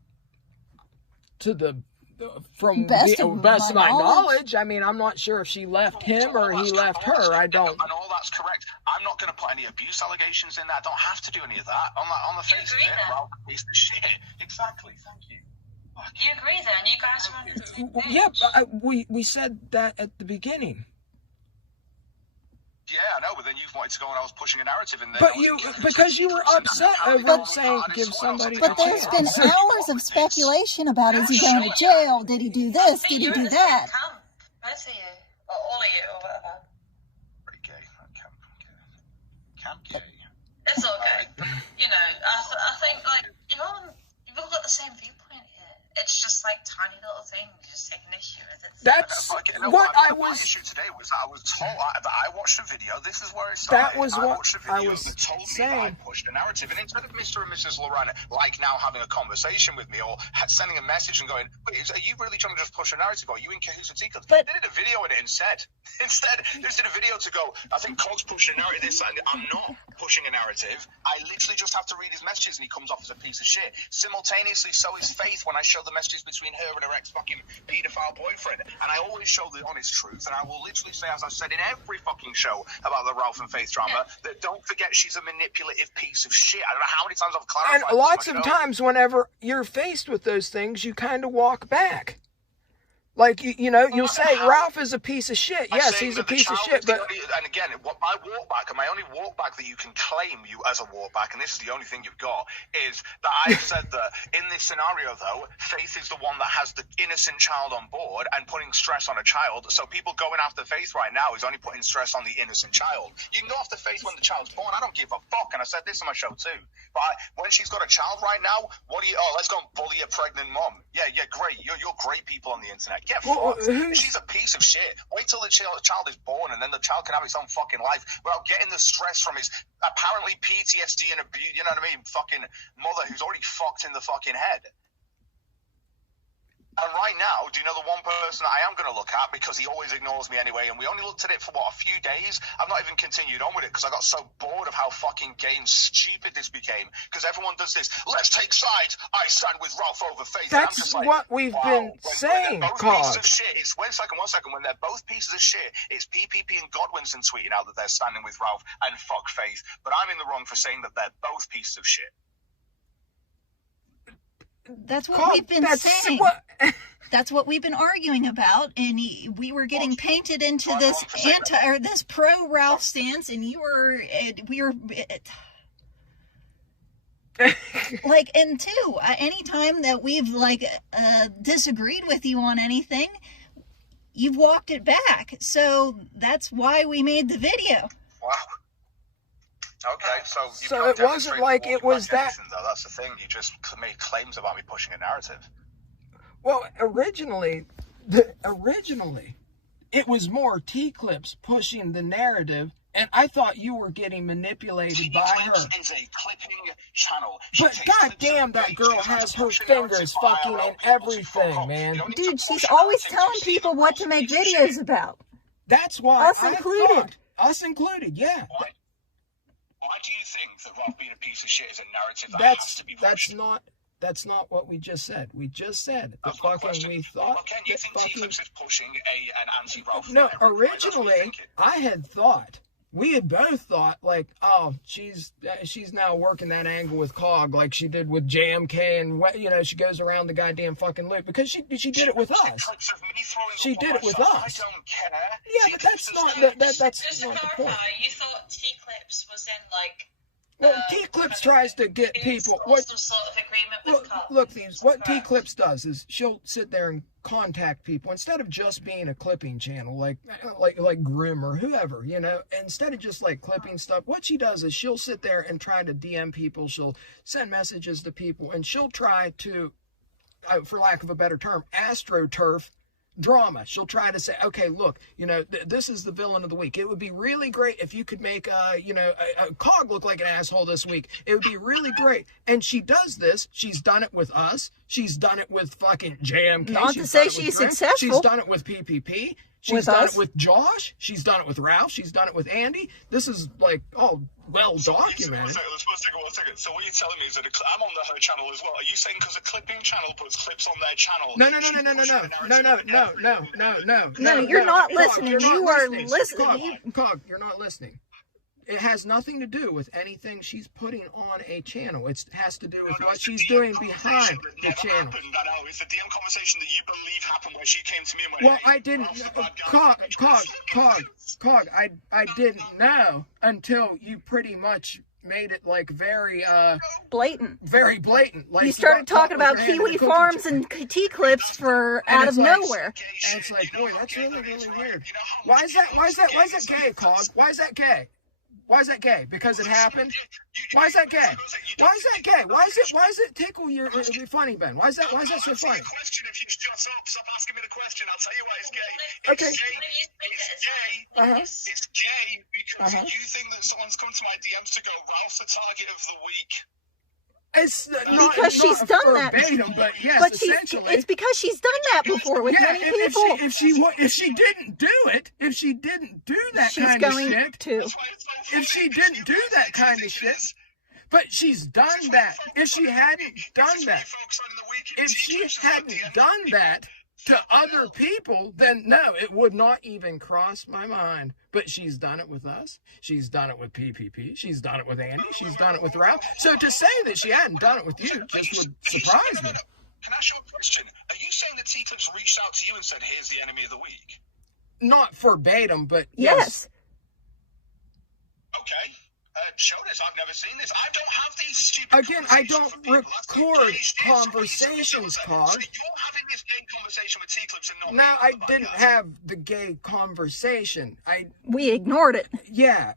From best of my knowledge, I mean, I'm not sure if she left him or he left her. I don't. And all that's correct. I'm not going to put any abuse allegations in there. I don't have to do any of that. On the face of it, well, piece of shit. Exactly. Thank you. You agree then? You guys are on the same page. Yeah, we said that at the beginning. Yeah, I know, but then you wanted to go and I was pushing a narrative in there. But because you were upset over saying give somebody. But there's been hours of speculation about, is he going to jail? Did he do this? Did he do that? Both of you, or all of you, or whatever. Pretty gay. Camp gay. It's okay. You know, I think like you've all got the same viewpoint here. It's just like tiny little things you just take an issue with. That's what I was. My issue today was I was told that I watched a video. This is where it started. That was what I was that told saying. Me that I pushed a narrative, and instead of Mr. and Mrs. Laurent like now having a conversation with me or sending a message and going, "Wait, are you really trying to just push a narrative? Or are you in cahoots with Tika?" They did a video in it instead. Instead, they did a video to go, "I think Cog's pushing a narrative." I'm not pushing a narrative. I literally just have to read his messages, and he comes off as a piece of shit. Simultaneously, so is Faith when I show the messages between her and her ex-fucking paedophile boyfriend. And I always show the honest truth, and I will literally say, as I've said in every fucking show about the Ralph and Faith drama, that don't forget she's a manipulative piece of shit. I don't know how many times I've clarified. And lots of times whenever you're faced with those things, you kind of walk back. Like, you know, you'll say, Ralph is a piece of shit. Yes, he's a piece of shit, but... And again, my walk back, and my only walk back that you can claim you as a walk back, and this is the only thing you've got, is that I've said that in this scenario, though, Faith is the one that has the innocent child on board and putting stress on a child. So people going after Faith right now is only putting stress on the innocent child. You can go after Faith when the child's born. I don't give a fuck, and I said this on my show, too. But when she's got a child right now, let's go and bully a pregnant mom. Yeah, great. You're great people on the internet. Get fucked. She's a piece of shit. Wait till the child is born, and then the child can have its own fucking life without getting the stress from his apparently PTSD and abuse, you know what I mean, fucking mother who's already fucked in the fucking head. And right now, do you know the one person I am going to look at, because he always ignores me anyway, and we only looked at it for, a few days? I've not even continued on with it because I got so bored of how fucking gay and stupid this became, because everyone does this, let's take sides, I stand with Ralph over Faith. That's like, what we've been saying, Cog. One second, when they're both pieces of shit, it's PPP and Godwinson tweeting out that they're standing with Ralph and fuck Faith, but I'm in the wrong for saying that they're both pieces of shit. That's what we've been saying. That's what we've been arguing about, and we were getting painted into this this pro Ralph stance, and we were like, and two, anytime that we've disagreed with you on anything, you've walked it back. So that's why we made the video. Wow. Okay, so it wasn't like it was that. Though. That's the thing. You just made claims about me pushing a narrative. Well, originally, it was more T-Clips pushing the narrative, and I thought you were getting manipulated by her. Is a clipping channel. But goddamn, that girl has her fingers fucking in everything, man. Dude, she's always telling people what to make videos about. That's why us included. Us included, yeah. Why do you think that Ralph being a piece of shit is a narrative that has to be pushed? That's not what we just said. We just said we thought you think T-Clips is pushing an anti-Ralph. No, originally I had thought we had both thought, like, oh, she's now working that angle with Cog like she did with JMK, and, you know, she goes around the goddamn fucking loop, because she did it with us. She did it with us. I don't care. Yeah, but that's not that's Just to not the clarify, point. you thought T-Clips was in, like... Well, T-Clips tries to get people... some sort of agreement with Cog. Look, these, what T-Clips does is she'll sit there and contact people instead of just being a clipping channel like Grim or whoever, you know. Instead of just like clipping stuff, what she does is she'll sit there and try to DM people. She'll send messages to people, and she'll try to, for lack of a better term, astroturf drama. She'll try to say, okay, look, you know, this is the villain of the week. It would be really great if you could make, you know, a Cog look like an asshole this week. It would be really great. And she does this. She's done it with us. She's done it with fucking JMK. Not to say she's successful. She's done it with PPP. She's done it with Josh. She's done it with Ralph. She's done it with Andy. This is like all well documented. One second. So what you're telling me is that I'm on her channel as well. Are you saying because a clipping channel puts clips on their channel? No, you're not listening. You are listening. Cog, you're not listening. It has nothing to do with anything she's putting on a channel. It has to do with what she's doing behind the channel. It's the DM conversation that you believe happened where she came to me and went, well, hey, I didn't. Cog, I didn't know until you pretty much made it like very blatant. Very blatant. Like you started talking about Kiwi Farms and T-Clips for out of nowhere. And it's like, boy, that's really, really weird. Why is that gay, Cog? Why is that gay? Why is that gay? Because it happened? Why is that gay? Why is that gay? Why does it tickle your funny, Ben? Why is that so funny? Question. If you stop asking me the question, I'll tell you why it's gay. Okay. It's gay because you think that someone's come to my DMs to go, Ralph's the target of the week. It's because she's done that. But yes, but essentially. It's because she's done that before with many people. If she didn't do it, if she didn't do that kind of shit, if she didn't do that kind of shit, but she's done that. If she hadn't done that, to other people, then no, it would not even cross my mind. But she's done it with us. She's done it with PPP. She's done it with Andy. She's done it with Ralph. So to say that she hadn't done it with you just would surprise me. Can I ask you a question? Are you saying that T-Clips reached out to you and said, here's the enemy of the week? Not verbatim, but yes. Okay. Show this. I've never seen this. I don't have these stupid Again, I don't record conversations, Cog. So you're having this gay conversation with T-Clips and not me. Now, I didn't have the gay conversation. We ignored it. Yeah.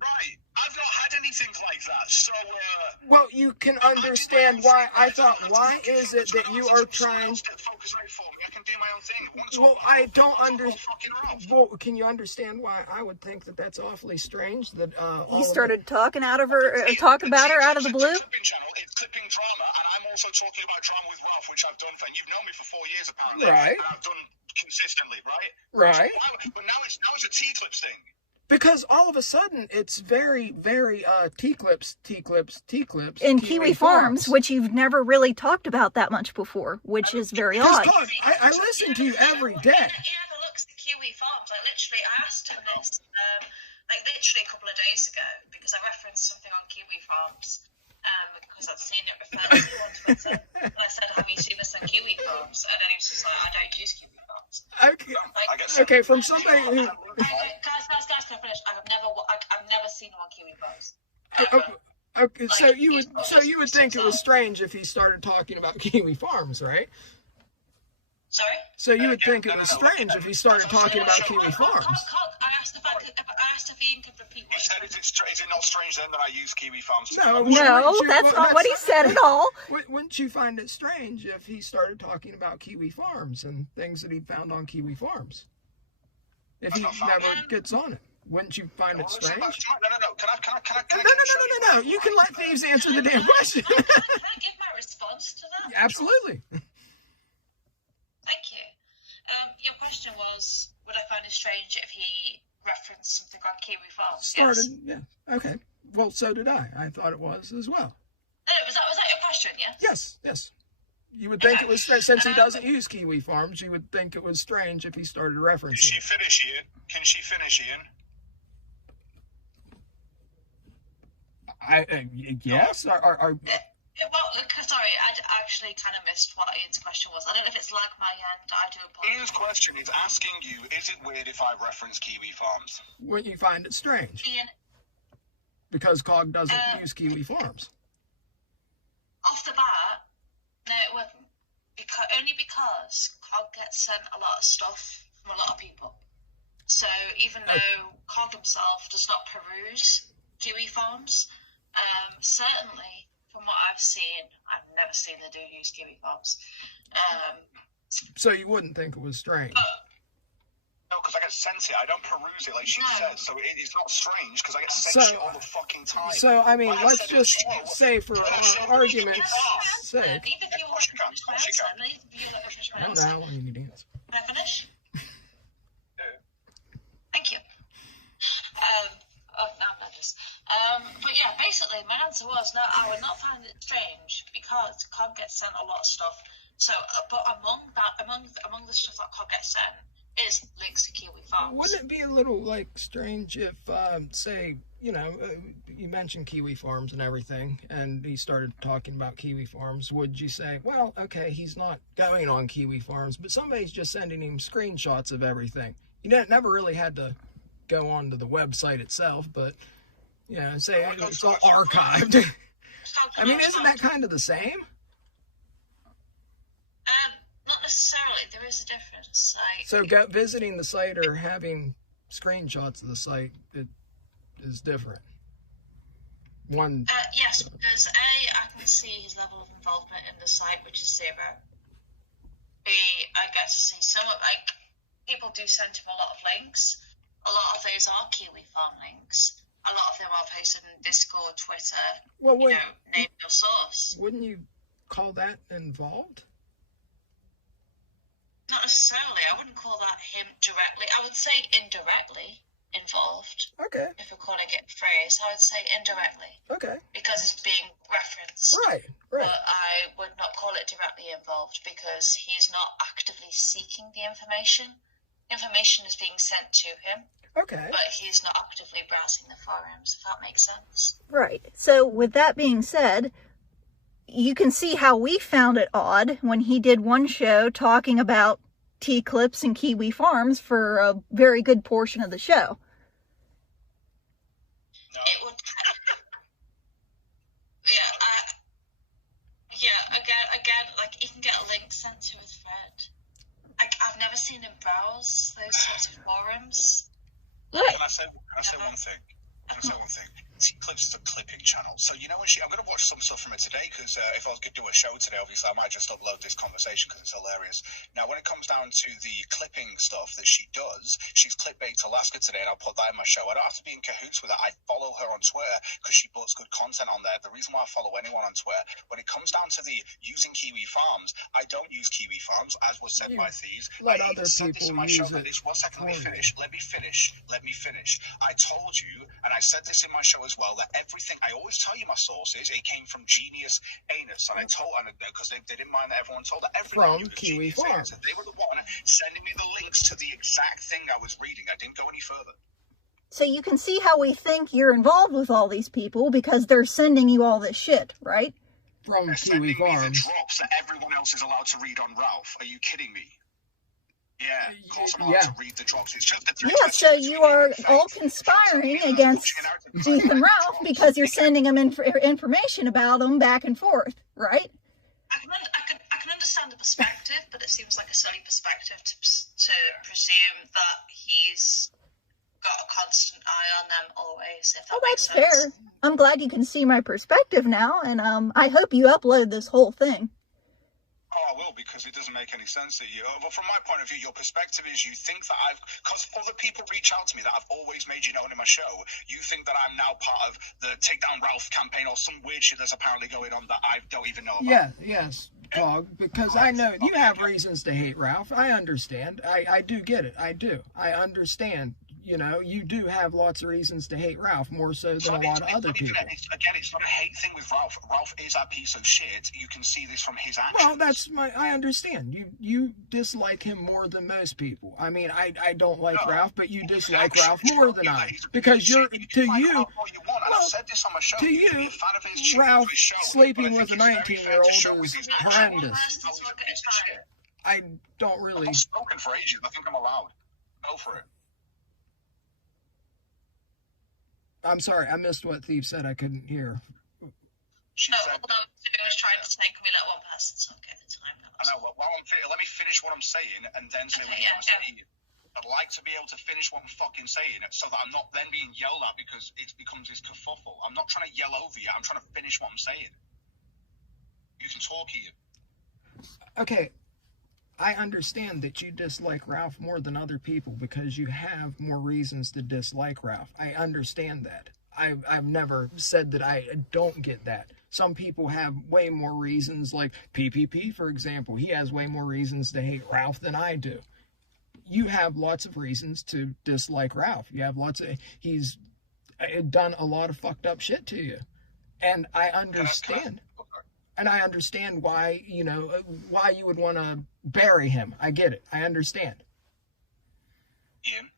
Right. I've not had anything like that. So, well, you can understand why I thought, why is it that you are trying... I can do my own thing. Well, I don't understand. Well, can you understand why I would think that that's awfully strange? That you started talking out of her, talking about her out of the blue. It's clipping drama, and I'm also talking about drama with Ralph, which I've done. You've known me for 4 years, apparently. Right. And I've done consistently, right? Right. But now it's a T-Clips thing. Because all of a sudden, it's very, very T-Clips. In Kiwi Farms, which you've never really talked about that much before, which is very odd. I listen to you every day. He never looks at Kiwi Farms. Like, literally, I asked him this, literally a couple of days ago, because I referenced something on Kiwi Farms, because I'd seen it referred to on Twitter. And I said, have you seen this on Kiwi Farms? And then he was just like, I don't use Kiwi Farms. Okay, from somebody who... Guys, can I finish? I've never seen him on Kiwi Farms. Okay, so you would think it was strange if he started talking about Kiwi Farms, right? Sorry? So you would think it was strange if he started talking about Kiwi Farms. I asked if Ian could repeat what he said. Is it not strange then that I use Kiwi Farms? No, that's not what he said at all. Wouldn't you find it strange if he started talking about Kiwi Farms and things that he'd found on Kiwi Farms? If he never gets on it. Wouldn't you find it strange? No. You can let Thieves answer the damn question. Can I give my response to that? Absolutely. Thank you. Your question was, would I find it strange if he referenced something on Kiwi Farms? Yeah. Okay. Well, so did I. I thought it was as well. No, was that your question, yes? Yes. You would think it was, since he doesn't use Kiwi Farms, you would think it was strange if he started referencing. Can she finish, Ian? Yes. Well, sorry, I actually kind of missed what Ian's question was. I don't know if it's like my end. I do apologize. Ian's question is asking you, is it weird if I reference Kiwi Farms? When you find it strange. Ian, Because COG doesn't use Kiwi Farms. off the bat, no, it wouldn't. Only because COG gets sent a lot of stuff from a lot of people. So even though COG himself does not peruse Kiwi Farms, certainly from what I've seen, I've never seen they do use Kiwi Farms. So you wouldn't think it was strange. No, because I get sent it. I don't peruse it like she said, so it's not strange because I get sent shit all the fucking time. So, I mean, let's just say for argument's sake. Neither of you want to finish my answer. Neither of you let me finish my answer. No, you need to answer. Can I finish? Thank you. Now I'm nervous. But yeah, basically, my answer was no. I would not find it strange because COG gets sent a lot of stuff. So, but among the stuff that COG gets sent is links to Kiwi Farms. Wouldn't it be a little, like, strange if, say, you know, you mentioned Kiwi Farms and everything, and he started talking about Kiwi Farms, would you say, well, okay, he's not going on Kiwi Farms, but somebody's just sending him screenshots of everything. You never really had to go on to the website itself, but, you know, say it's all archived. I mean, isn't that kind of the same? Not necessarily. There is a difference. So visiting the site or having screenshots of the site, it is different. One. Yes, because I can see his level of involvement in the site, which is 0. B, I get to see some of, like, people do send him a lot of links. A lot of those are Kiwi Farm links. A lot of them are posted in Discord, Twitter. Well, name your source. Wouldn't you call that involved? Not necessarily. I wouldn't call that him directly. I would say indirectly involved. Okay. If we're calling it a phrase, I would say indirectly. Okay. Because it's being referenced. Right. But I would not call it directly involved because he's not actively seeking the information. Information is being sent to him. Okay. But he's not actively browsing the forums, if that makes sense. Right. So with that being said, you can see how we found it odd when he did one show talking about T-Clips and Kiwi Farms for a very good portion of the show. No. It would... again, like, he can get a link sent to his thread. I've never seen him browse those sorts of forums. Right. Can I say one thing? T-Clips is a clipping channel. So, you know, I'm going to watch some stuff from it today because if I was going to do a show today, obviously I might just upload this conversation because it's hilarious. Now, when it comes down to the clipping stuff that she does, she's Clickbait Alaska today, and I'll put that in my show. I don't have to be in cahoots with her. I follow her on Twitter because she puts good content on there. The reason why I follow anyone on Twitter, when it comes down to the using Kiwi Farms, I don't use Kiwi Farms, as was said by Thieves. Let I other said this in people my show. use it. One second, let me finish. Let me finish. I told you, and I said this in my show as well, that everything, I always tell you my sources, it came from Genius Anus, and I told, because they didn't mind that everyone told that everything from Kiwi Farms. They were the one sending me the links to the exact thing I was reading. I didn't go any further. So you can see how we think you're involved with all these people because they're sending you all this shit, right? From They're Kiwi sending me the Farms. drops that everyone else is allowed to read on Ralph. Are you kidding me? Yeah, of course I'm allowed to read the drops. It's just the So you are all conspiring against Ethan Ralph because you're sending them information about them back and forth, right? I can understand the perspective, but it seems like a silly perspective to presume that he's got a constant eye on them always, if that makes sense. That's fair. I'm glad you can see my perspective now, and I hope you upload this whole thing. Oh, I will, because it doesn't make any sense to you. But from my point of view, your perspective is you think that because other people reach out to me that I've always made you known in my show, you think that I'm now part of the Take Down Ralph campaign or some weird shit that's apparently going on that I don't even know about. Yes, Dog, because I know you have reasons to hate Ralph. I understand. I do get it. I do. I understand you know, you do have lots of reasons to hate Ralph, more so than a lot of other people. Again, it's not a hate thing with Ralph. Ralph is a piece of shit. You can see this from his actions. Well, I understand. You dislike him more than most people. I mean, I don't like Ralph, but you dislike Ralph more than I. Because Ralph sleeping with a 19-year-old is horrendous. I don't really... I've spoken for ages. I think I'm allowed. Go for it. I'm sorry, I missed what Thief said. I couldn't hear. She said... Hold on. I was trying to say, can we let one person talk at a time? I know. Well, let me finish what I'm saying and then say what I'm saying. I'd like to be able to finish what I'm fucking saying so that I'm not then being yelled at because it becomes this kerfuffle. I'm not trying to yell over you. I'm trying to finish what I'm saying. You can talk here. Okay. I understand that you dislike Ralph more than other people because you have more reasons to dislike Ralph. I understand that. I've never said that I don't get that. Some people have way more reasons, like PPP, for example. He has way more reasons to hate Ralph than I do. You have lots of reasons to dislike Ralph. You have lots of... He's done a lot of fucked up shit to you. And I understand. And I understand why, you know, why you would want to bury him. I get it. I understand. Ian,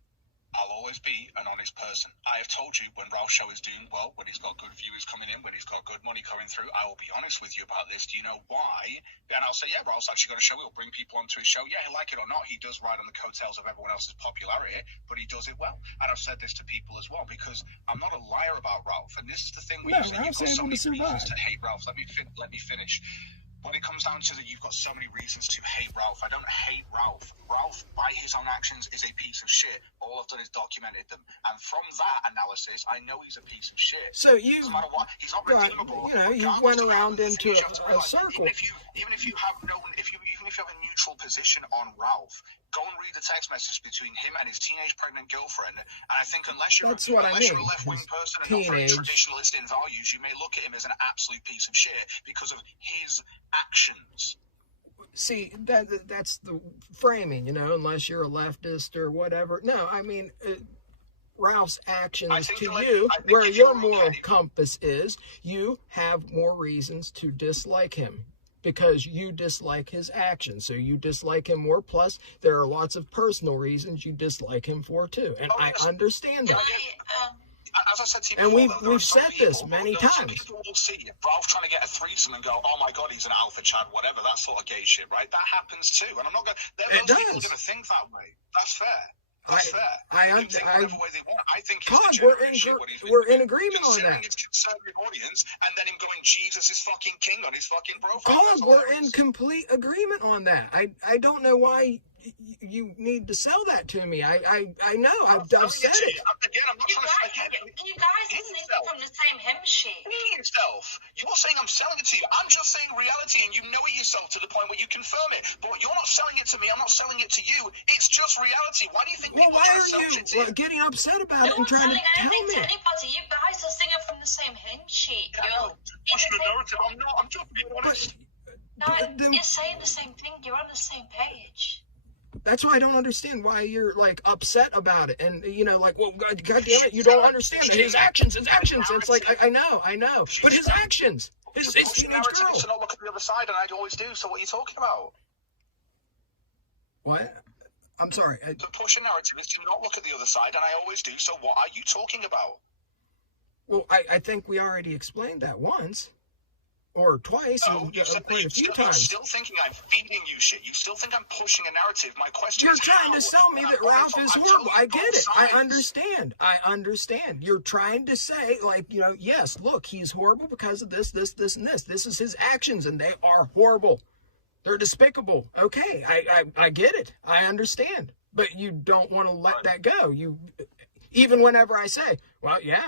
I'll always be an honest person. I have told you when Ralph's show is doing well, when he's got good viewers coming in, when he's got good money coming through, I will be honest with you about this. Do you know why? And I'll say, yeah, Ralph's actually got a show. He'll bring people onto his show. Yeah, like it or not, he does ride on the coattails of everyone else's popularity, but he does it well. And I've said this to people as well, because I'm not a liar about Ralph. And this is the thing where you say you've got so many reasons to hate Ralph. Let me finish. When it comes down to that, you've got so many reasons to hate Ralph. I don't hate Ralph. Ralph, by his own actions, is a piece of shit. All I've done is documented them. And from that analysis, I know he's a piece of shit. So you... No matter what, he's not redeemable. You know, you went around into a circle. Even if you have a neutral position on Ralph, go and read the text message between him and his teenage pregnant girlfriend. And I think unless you're a left-wing person and not very traditionalist in values, you may look at him as an absolute piece of shit because of his actions. See, that's the framing, you know, unless you're a leftist or whatever. No, I mean, Ralph's actions to you, where your moral compass is, you have more reasons to dislike him because you dislike his actions. So you dislike him more. Plus, there are lots of personal reasons you dislike him for, too. And I understand that. As I said to you before, and we've said this many times. People will see Ralph trying to get a threesome and go, "Oh my God, he's an alpha chad," whatever, that sort of gay shit, right? That happens too, and I'm not going. Those people are going to think that way. That's fair. That's fair. I think whatever way they want. I think we're in agreement on that. His conservative audience, and then him going, "Jesus is fucking king" on his fucking profile. We're in complete agreement on that. I don't know why you need to sell that to me. I know. I've said it. Again, I'm not trying to forget it. You guys are singing from the same hymn sheet. Yourself. You're saying I'm selling it to you. I'm just saying reality, and you know it yourself to the point where you confirm it. But you're not selling it to me. I'm not selling it to you. It's just reality. Why do you think people are trying to sell it to you? Getting upset about it and trying to tell me? To anybody. You guys are singing from the same hymn sheet. You're pushing the narrative. I'm not. I'm just being honest. You're saying the same thing. You're on the same page. That's why I don't understand why you're, like, upset about it. And, you know, like, well, God damn it, you don't understand it. His actions. It's like, I know. But his actions. His teenage girl. To not look at the other side, and I always do, so what are you talking about? What? I'm sorry. To push a narrative is to not look at the other side, and I always do, so what are you talking about? Well, I think we already explained that once. Or twice, quite a few times. You still thinking I'm feeding you shit. You still think I'm pushing a narrative. My question is, you're trying to sell me that Ralph is horrible. I get it. I understand. You're trying to say, like, you know, yes, look, he's horrible because of this, and this. This is his actions, and they are horrible. They're despicable. Okay, I get it. I understand. But you don't want to let that go. Even whenever I say, well, yeah,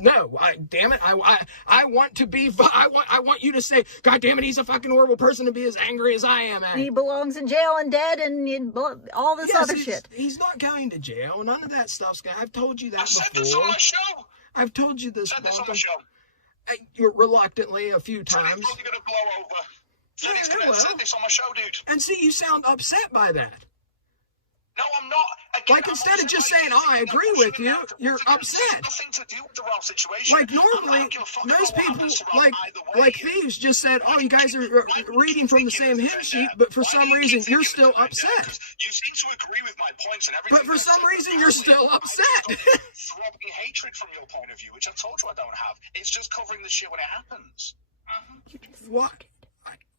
no, damn it, I want to be, I want you to say, God damn it, he's a fucking horrible person to be as angry as I am. He belongs in jail and dead and all this other shit. He's not going to jail. None of that stuff's going. I've told you that before. I said this on my show. I've told you this. I said this on my show. Reluctantly a few times. He's probably going to blow over. I said this on my show, dude. And see, you sound upset by that. No, I'm not. Again, Like, instead of just saying, oh, I agree with you, you're upset. Nothing to do with the Ralph situation. Like, normally, most people, like Thieves just said, oh, you guys are reading from the same hymn sheet, but for some reason, you're still upset. You seem to agree with my points and everything. But for some reason, you're still upset. Throbbing hatred from your point of view, which I told you I don't have. It's just covering the shit when it happens. What?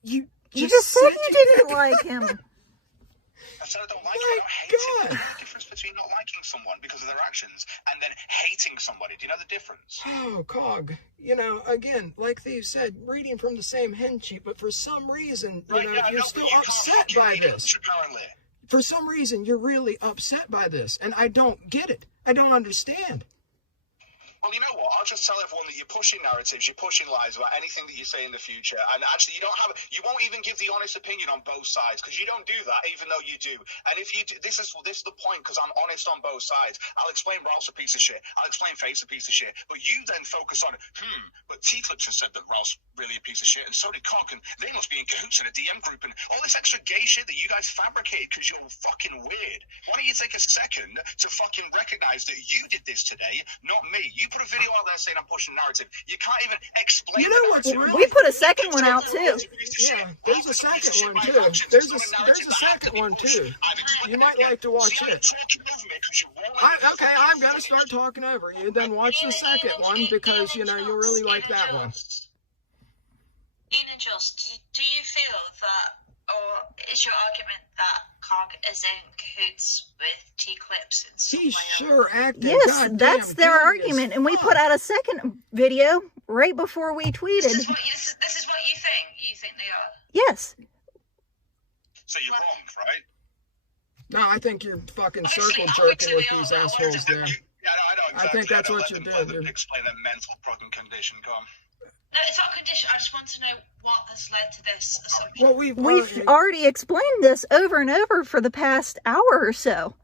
You just said you didn't like him. I said I don't like it, I don't hate it. There's a difference between not liking someone because of their actions and then hating somebody. Do you know the difference? Oh, Cog. You know, again, like Thieves said, reading from the same hymn sheet, but for some reason, you're still upset by this. Apparently. For some reason, you're really upset by this, and I don't get it. I don't understand. Well, you know what? I'll just tell everyone that you're pushing narratives, you're pushing lies about anything that you say in the future, and actually you won't even give the honest opinion on both sides, because you don't do that, even though you do. And if you do, this is the point, because I'm honest on both sides. I'll explain Ralph's a piece of shit. I'll explain Faith's a piece of shit. But you then focus on, but T-Clips has said that Ralph's really a piece of shit, and so did Cock, and they must be in cahoots in a DM group, and all this extra gay shit that you guys fabricated because you're fucking weird. Why don't you take a second to fucking recognize that you did this today, not me? You put a video out there saying I'm pushing narrative. You can't even explain. You know what's really? We put a second one out too. Yeah, there's a second one too. There's a second one too. You might like to watch it. Okay, I'm gonna start talking over you. Then watch the second one because you'll really like that one. Ian and Jules, do you feel that, or is your argument that Cog is in cahoots with T-Clips in some He way? sure acted. Yes, that's their argument, and we put out a second video right before we tweeted. This is what you think? You think they are? Yes. So you're wrong, right? No, I think you're fucking circle jerking with these assholes there. Yeah, I know exactly. I think that's what you're Let doing. them explain their mental fucking condition. Go on. No, it's not a condition. I just want to know what has led to this assumption. Well, We've already explained this over and over for the past hour or so.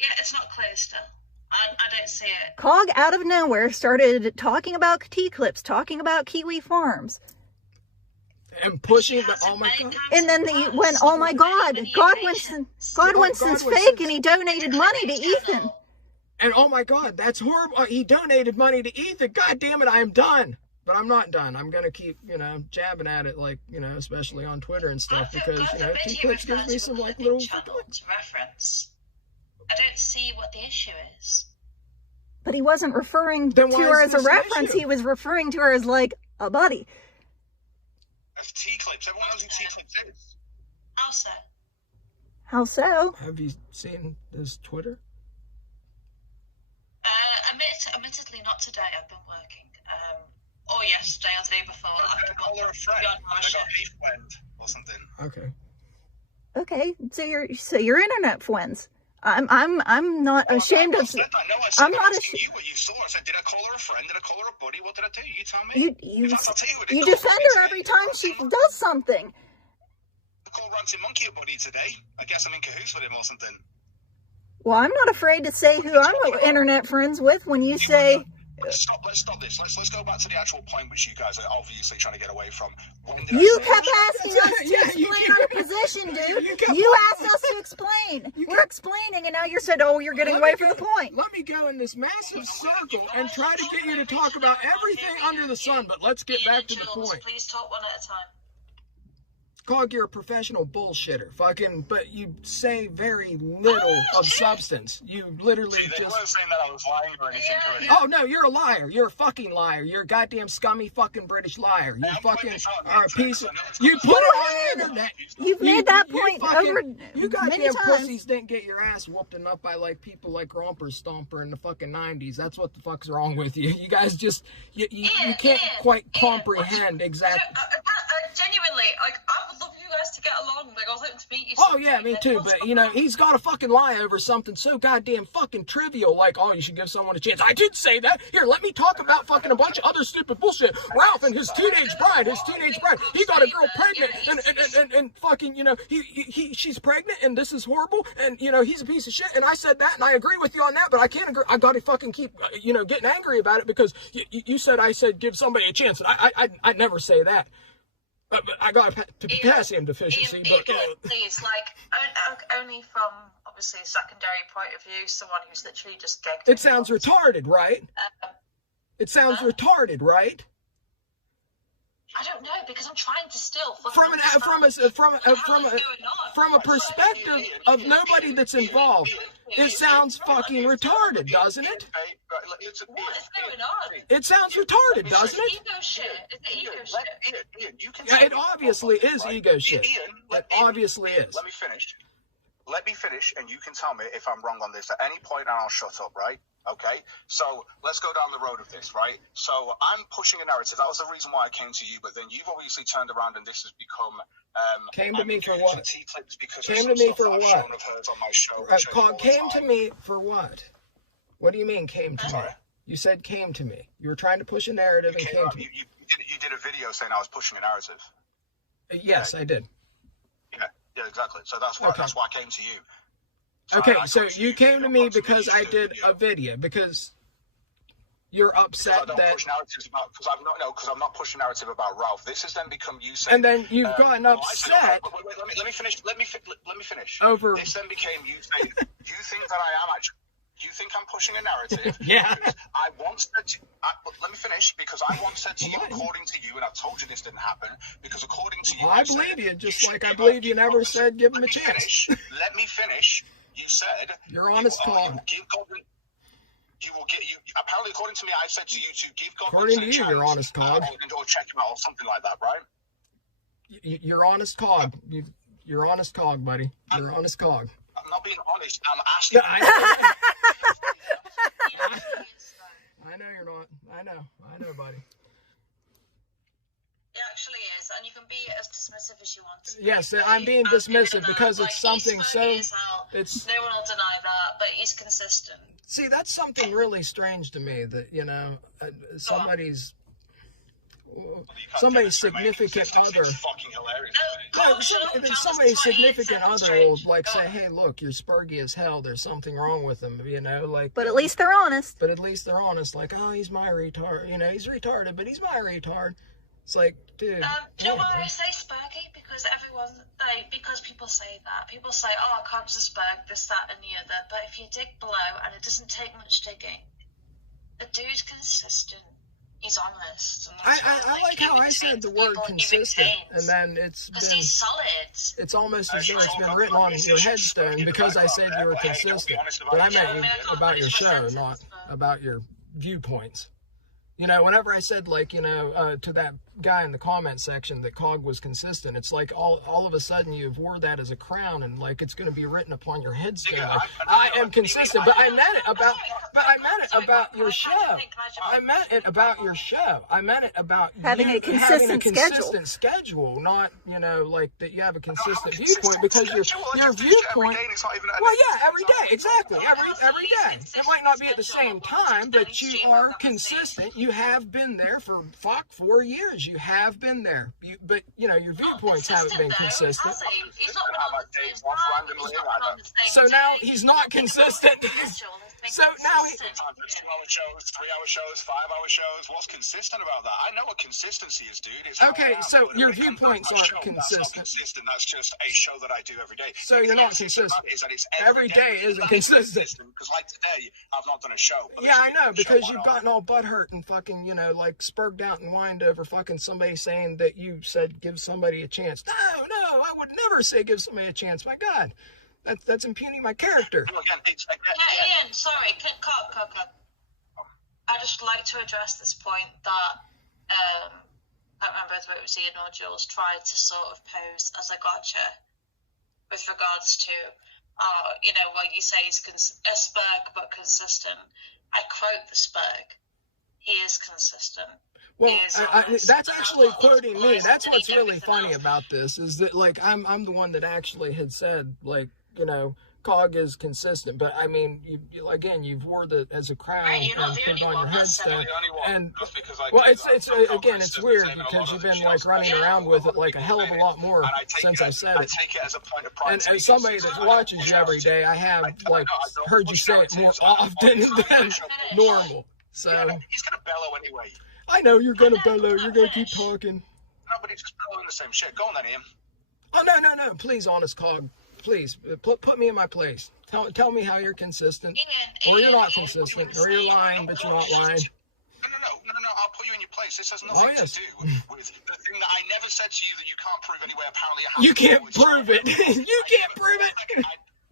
Yeah, it's not clear still. I don't see it. Cog out of nowhere started talking about T-Clips, talking about Kiwi Farms. and pushing the oh my god. And then he went, oh my god, Godwinson's fake and he donated money to Ethan. And oh my god, that's horrible. He donated money to Ethan. God damn it, I am done. But I'm not done. I'm gonna keep, jabbing at it, like, especially on Twitter and stuff, because, T-Clips gives me some, like, little reference. I don't see what the issue is. But he wasn't referring to her as a reference. He was referring to her as, like, a buddy. That's T-Clips. Everyone knows who T-Clips is. How so? How so? Have you seen his Twitter? Admittedly, not today. I've been working. Or yesterday or the day before. I call her a friend. I got a friend or something. Okay. Okay, so you're internet friends. I'm not ashamed of. I'm not ashamed. You what you saw. I said, did I call her a friend? Did I call her a buddy? What did I do? You tell me. You defend her every time she does something. I called Ranting Monkey a buddy today. I guess I'm in cahoots with him or something. Well, I'm not afraid to say who I'm internet friends with when you say. Let's stop this. Let's go back to the actual point which you guys are obviously trying to get away from. You kept asking us to explain our position, dude. You asked us to explain. We're explaining, and now you said, oh, you're getting away from the point. Let me go in this massive circle and try to get you to talk about everything under the sun, but let's get back to the point. Please talk one at a time. Cog, you're a professional bullshitter. But you say very little of substance. You literally They just... weren't saying that I was lying or anything. Oh, no, you're a liar. You're a fucking liar. You're a goddamn scummy fucking British liar. You fucking are a piece of... You put it on the internet. You've made that point over You goddamn many times. pussies didn't get your ass whooped enough by, like, people like Romper Stomper in the fucking 90s. That's what the fuck's wrong with you. You guys just... You can't quite comprehend exactly... Genuinely, I would love you guys to get along. Like, I was hoping to meet you. Oh, yeah, me too. But, he's got to fucking lie over something so goddamn fucking trivial. Like, oh, you should give someone a chance. I did say that. Here, let me talk about fucking a bunch of other stupid bullshit. Ralph and his teenage bride. He got a girl pregnant. And fucking, she's pregnant. And this is horrible. And, he's a piece of shit. And I said that. And I agree with you on that. But I can't agree. I got to fucking keep, getting angry about it. Because you said I said give somebody a chance. And I never say that. But I got potassium deficiency. Ian, please, only from obviously a secondary point of view, someone who's literally just gagged. It sounds retarded, right? It sounds retarded, right? I don't know, because I'm trying to still from a perspective of nobody that's involved. It sounds fucking retarded, doesn't it? What is going on? It sounds retarded, doesn't it? Ego shit. Is it ego shit? Ian, you can Yeah, it obviously is ego shit. Ian, It obviously is. Let me finish. Let me finish, and you can tell me if I'm wrong on this at any point, and I'll shut up, right? Okay? So let's go down the road of this, right? So I'm pushing a narrative. That was the reason why I came to you, but then you've obviously turned around, and this has become... Came to me for what? Came to me for what? Came to me for what? What do you mean came to me? Sorry? You said came to me. You were trying to push a narrative and came to me. You did a video saying I was pushing a narrative. Yes, I did. Yeah, exactly. So that's why I came to you. Okay, so you came to me because I did a video, because you're upset that... Because I'm not pushing narrative about Ralph. This has then become you saying... And then you've gotten upset... Wait, let me finish. Let me finish. Over... This then became you saying, you think that I am actually... You think I'm pushing a narrative? Yeah. I once said to, let me finish, because I once said to you, according to you, and I've told you this didn't happen, because according to you... Well, I believe you, just like I believe you never said give him a chance. Let me finish. You said... You're honest, Cog. You will get... Apparently, according to me, I said to you to give God... According to you, you're honest, Cog. Or check him out or something like that, right? You're honest, Cog. You're honest, Cog, buddy. You're honest, Cog. I'm not being honest. I'm asking. I know you're not. I know, buddy. It actually is, and you can be as dismissive as you want to. Yes, I'm being dismissive because it's something so... It's no one will deny that, but he's consistent. See, that's something really strange to me, that, you know, somebody's significant other... Fucking hilarious. Somebody's significant other will, like, say, hey, look, you're spurgy as hell, there's something wrong with him, you know, like... But at least they're honest. But at least they're honest, like, oh, he's my retard, you know, he's retarded, but he's my retard. It's like, dude... do you know why I say spurgy? Because because people say that. People say, oh, Cog's a spurg, this, that, and the other, but if you dig below, and it doesn't take much digging, the dude's consistent. He's honest. I like how I said the word consistent, and then it's been... he's solid. It's almost as though it's been written on your headstone because I said you were consistent. But I meant about your show, not about your viewpoints. You know, whenever I said, like, you know, to that guy in the comment section that Cog was consistent, it's like all of a sudden you've wore that as a crown, and like it's going to be written upon your headstone. Like, I am consistent, but I meant it about your show. I meant it about your show. I meant it about having a consistent schedule, not, you know, like that you have a consistent viewpoint, because your viewpoint. Well, yeah, every day, exactly, every day. It might not be at the same time, but you are consistent. You have been there for 4 years. You have been there. But, you know, your viewpoints haven't been consistent. So now he's not consistent. So now he... 2-hour shows, 3-hour shows, 5-hour shows. What's consistent about that? I know what consistency is, dude. Okay, so your viewpoints aren't consistent. That's not consistent. That's just a show that I do every day. So you're not consistent. Every day isn't consistent. Because like today, I've not done a show. Yeah, I know, because you've gotten all butthurt and fucking, you know, like spurged out and whined over fucking somebody saying that you said give somebody a chance. No, I would never say give somebody a chance. My God. That's impugning my character. Ian, sorry, Cog. I'd just like to address this point that I can't remember whether it was Ian or Jules tried to sort of pose as a gotcha with regards to, you know, what you say is a spurg but consistent. I quote the spurg. He is consistent. Well, that's actually quoting me. That's what's really funny about this, is that, like, I'm the one that actually had said, like, you know, Cog is consistent, but I mean, you've wore that as a crown and put it on your headstone, and well, it's weird because you've been like running around with it like a hell of a lot more since I said it. I take it as a point of pride. And as somebody that watches you every day, I have like heard you say it more often than normal. So he's gonna bellow anyway. I know you're gonna bellow. You're gonna keep talking. No, but he's just bellowing the same shit. Go on then, Ian. Oh no! Please, honest Cog. please, put me in my place. Tell me how you're consistent, or you're not consistent, or you're lying, but you're not lying. No, I'll put you in your place. This has nothing to do with the thing that I never said to you that you can't prove anyway. Apparently, you can't prove it. You can't prove it.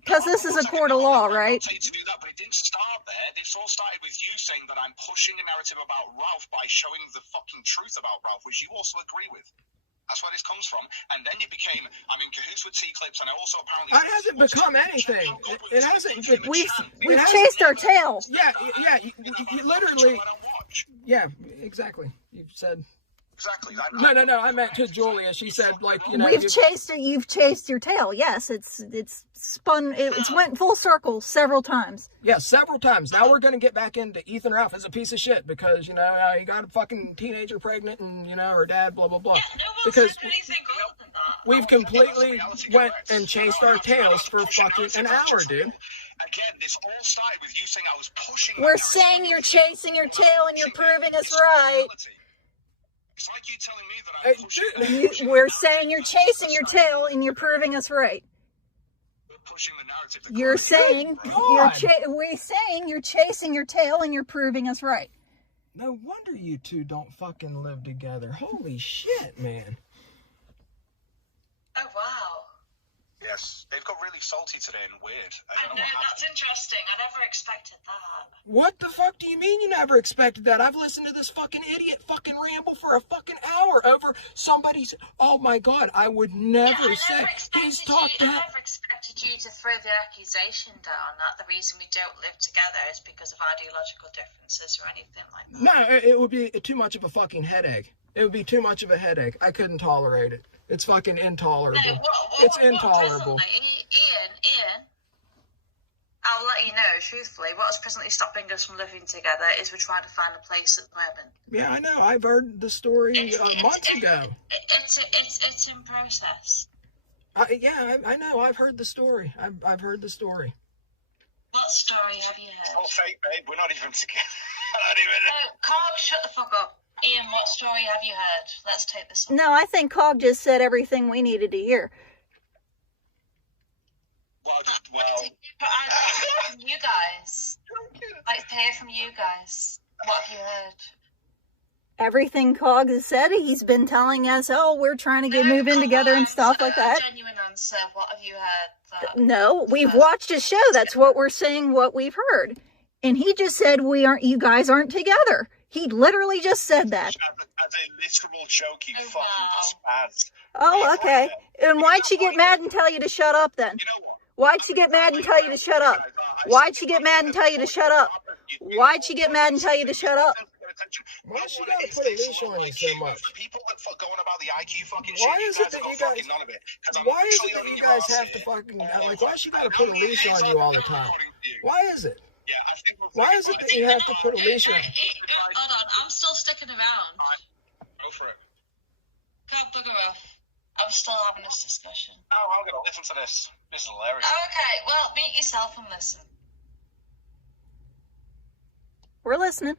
Because this is a court of law, right? To do that, but it didn't start there. This all started with you saying that I'm pushing a narrative about Ralph by showing the fucking truth about Ralph, which you also agree with. That's where this comes from. And then you became, I'm in cahoots with T-Clips, and I also apparently... It hasn't become anything. It hasn't... We've chased our tail. Yeah, you literally... Yeah, exactly. You said... Exactly. No, I meant to Julia. She said, like, you know... You've chased your tail. Yes, it's went full circle several times. Yeah, several times. Now we're going to get back into Ethan Ralph as a piece of shit because, you know, he got a fucking teenager pregnant and, you know, her dad, blah, blah, blah. Yeah, no one because said anything other than that. we've completely went and chased our tails for fucking an hour, dude. Again, this all started with you saying I was pushing... We're saying you're chasing your tail and you're proving us right. It's like you telling me that I'm pushing... We're saying you're chasing your tail and you're proving us right. Pushing the narrative. We're saying you're chasing your tail and you're proving us right. No wonder you two don't fucking live together. Holy shit, man. Oh, wow. Yes, they've got really salty today and weird. I know, that's interesting. I never expected that. What the fuck do you mean you never expected that? I've listened to this fucking idiot fucking ramble for a fucking hour over somebody's... Oh my god, I would never say... He's talked I never expected you to throw the accusation down that the reason we don't live together is because of ideological differences or anything like that. No, it would be too much of a fucking headache. It would be too much of a headache. I couldn't tolerate it. It's fucking intolerable. No, it's intolerable. Ian, I'll let you know, truthfully, what's presently stopping us from living together is we're trying to find a place at the moment. Yeah, I know. I've heard the story months ago. It's in process. I know. I've heard the story. I've heard the story. What story have you heard? Oh, fake, babe. We're not even together. Not even... No, Carl, shut the fuck up. Ian, what story have you heard? Let's take this on. No, I think Cog just said everything we needed to hear. Well, But I'd like to hear from you guys. I'd like to hear from you guys. What have you heard? Everything Cog has said, he's been telling us, oh, we're trying to move in together and stuff like that. Genuine answer. What have you heard? No, we've watched a show. That's what we're saying, what we've heard. And he just said, you guys aren't together. He literally just said that. As a literal joke, you fucking spaz. Oh, okay. And why'd she get mad and tell you to shut up then? You know what? Why'd she get mad and tell you to shut up? Why'd she get mad and tell you to shut up? Why'd she get mad and tell you to shut up? Why she gotta put a leash on you so much? People that going about the IQ fucking Why shit, is it that you guys have to fucking, like, why she gotta put a leash on you all the time? Why is it? Yeah, I think why is it that you have to put a leash on? Hold on, I'm still sticking around. Go for it. Can't bugger off. I'm still having this discussion. Oh, I'm gonna listen to this. This is hilarious. Okay, well, mute yourself and listen. We're listening.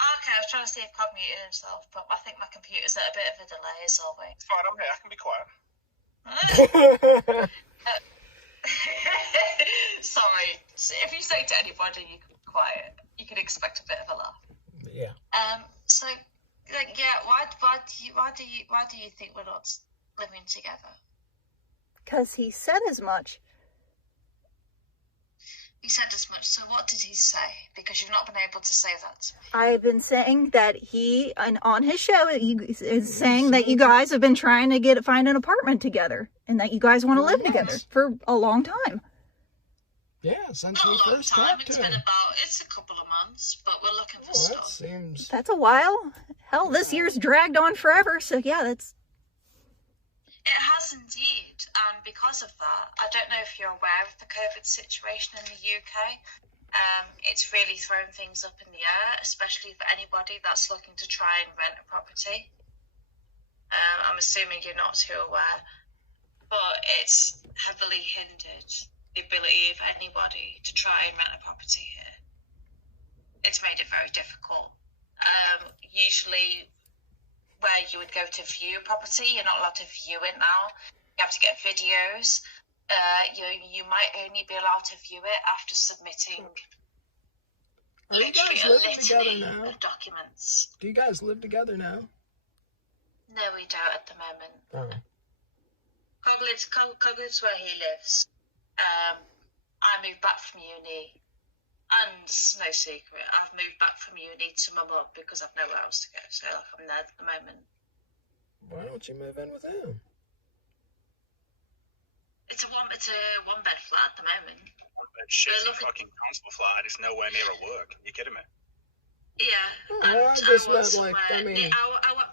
Okay, I was trying to see if Cog muted himself, but I think my computer's at a bit of a delay as always. It's fine, I'm here. I can be quiet. Sorry. If you say to anybody you can be quiet, you can expect a bit of a laugh. Yeah. So, like, yeah, why do you think we're not living together? Because he said as much. He said as much. So what did he say? Because you've not been able to say that to me. I've been saying that he, on his show, is saying that you guys have been trying to find an apartment together, and that you guys want to live together for a long time. Yeah, since we first time. talked It's to been him. it's a couple of months, but we're looking for That stuff. seems... That's a while. Hell, this year's dragged on forever, so yeah, that's... It has indeed, and because of that, I don't know if you're aware of the COVID situation in the UK. It's really thrown things up in the air, especially for anybody that's looking to try and rent a property. I'm assuming you're not too aware, but it's heavily hindered the ability of anybody to try and rent a property here. It's made it very difficult. Usually where you would go to view a property, you're not allowed to view it now. You have to get videos. You might only be allowed to view it after submitting Are you literally guys a living together litany now? of documents. Do you guys live together now? No, we don't at the moment. Oh. Cogled's where he lives. I moved back from uni, and it's no secret, I've moved back from uni to my mum because I've nowhere else to go, so I'm there at the moment. Why don't you move in with him? It's a one bed flat at the moment. One bed shitty fucking council flat. It's nowhere near a work. You kidding me? Yeah. Oh, I just meant like, I mean... I want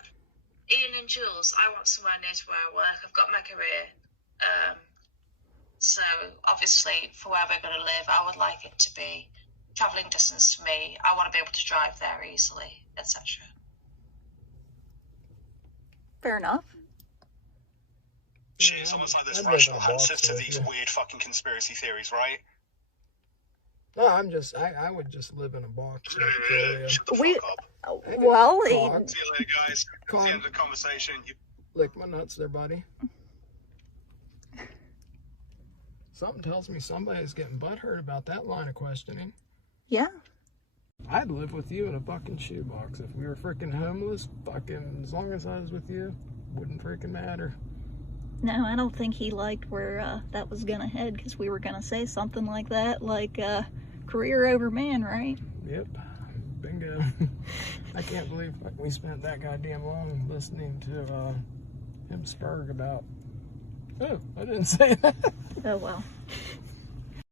Ian and Jules, I want somewhere near to where I work. I've got my career. So obviously for where we're going to live, I would like it to be travelling distance for me. I want to be able to drive there easily, etc. Fair enough. Shit, it's almost like there's rational answers to these weird fucking conspiracy theories, right? No, I would just live in a box. Shut the fuck up. Well, See you later, guys. That's the end of the conversation. Lick my nuts there, buddy. Something tells me somebody's getting butthurt about that line of questioning. yeah. I'd live with you in a fucking shoebox. If we were freaking homeless, fucking, as long as I was with you, wouldn't freaking matter. No, I don't think he liked where that was gonna head, because we were gonna say something like that, like career over man, right? Yep. Bingo. I can't believe we spent that goddamn long listening to him spurg about... Oh, I didn't say that. Oh well.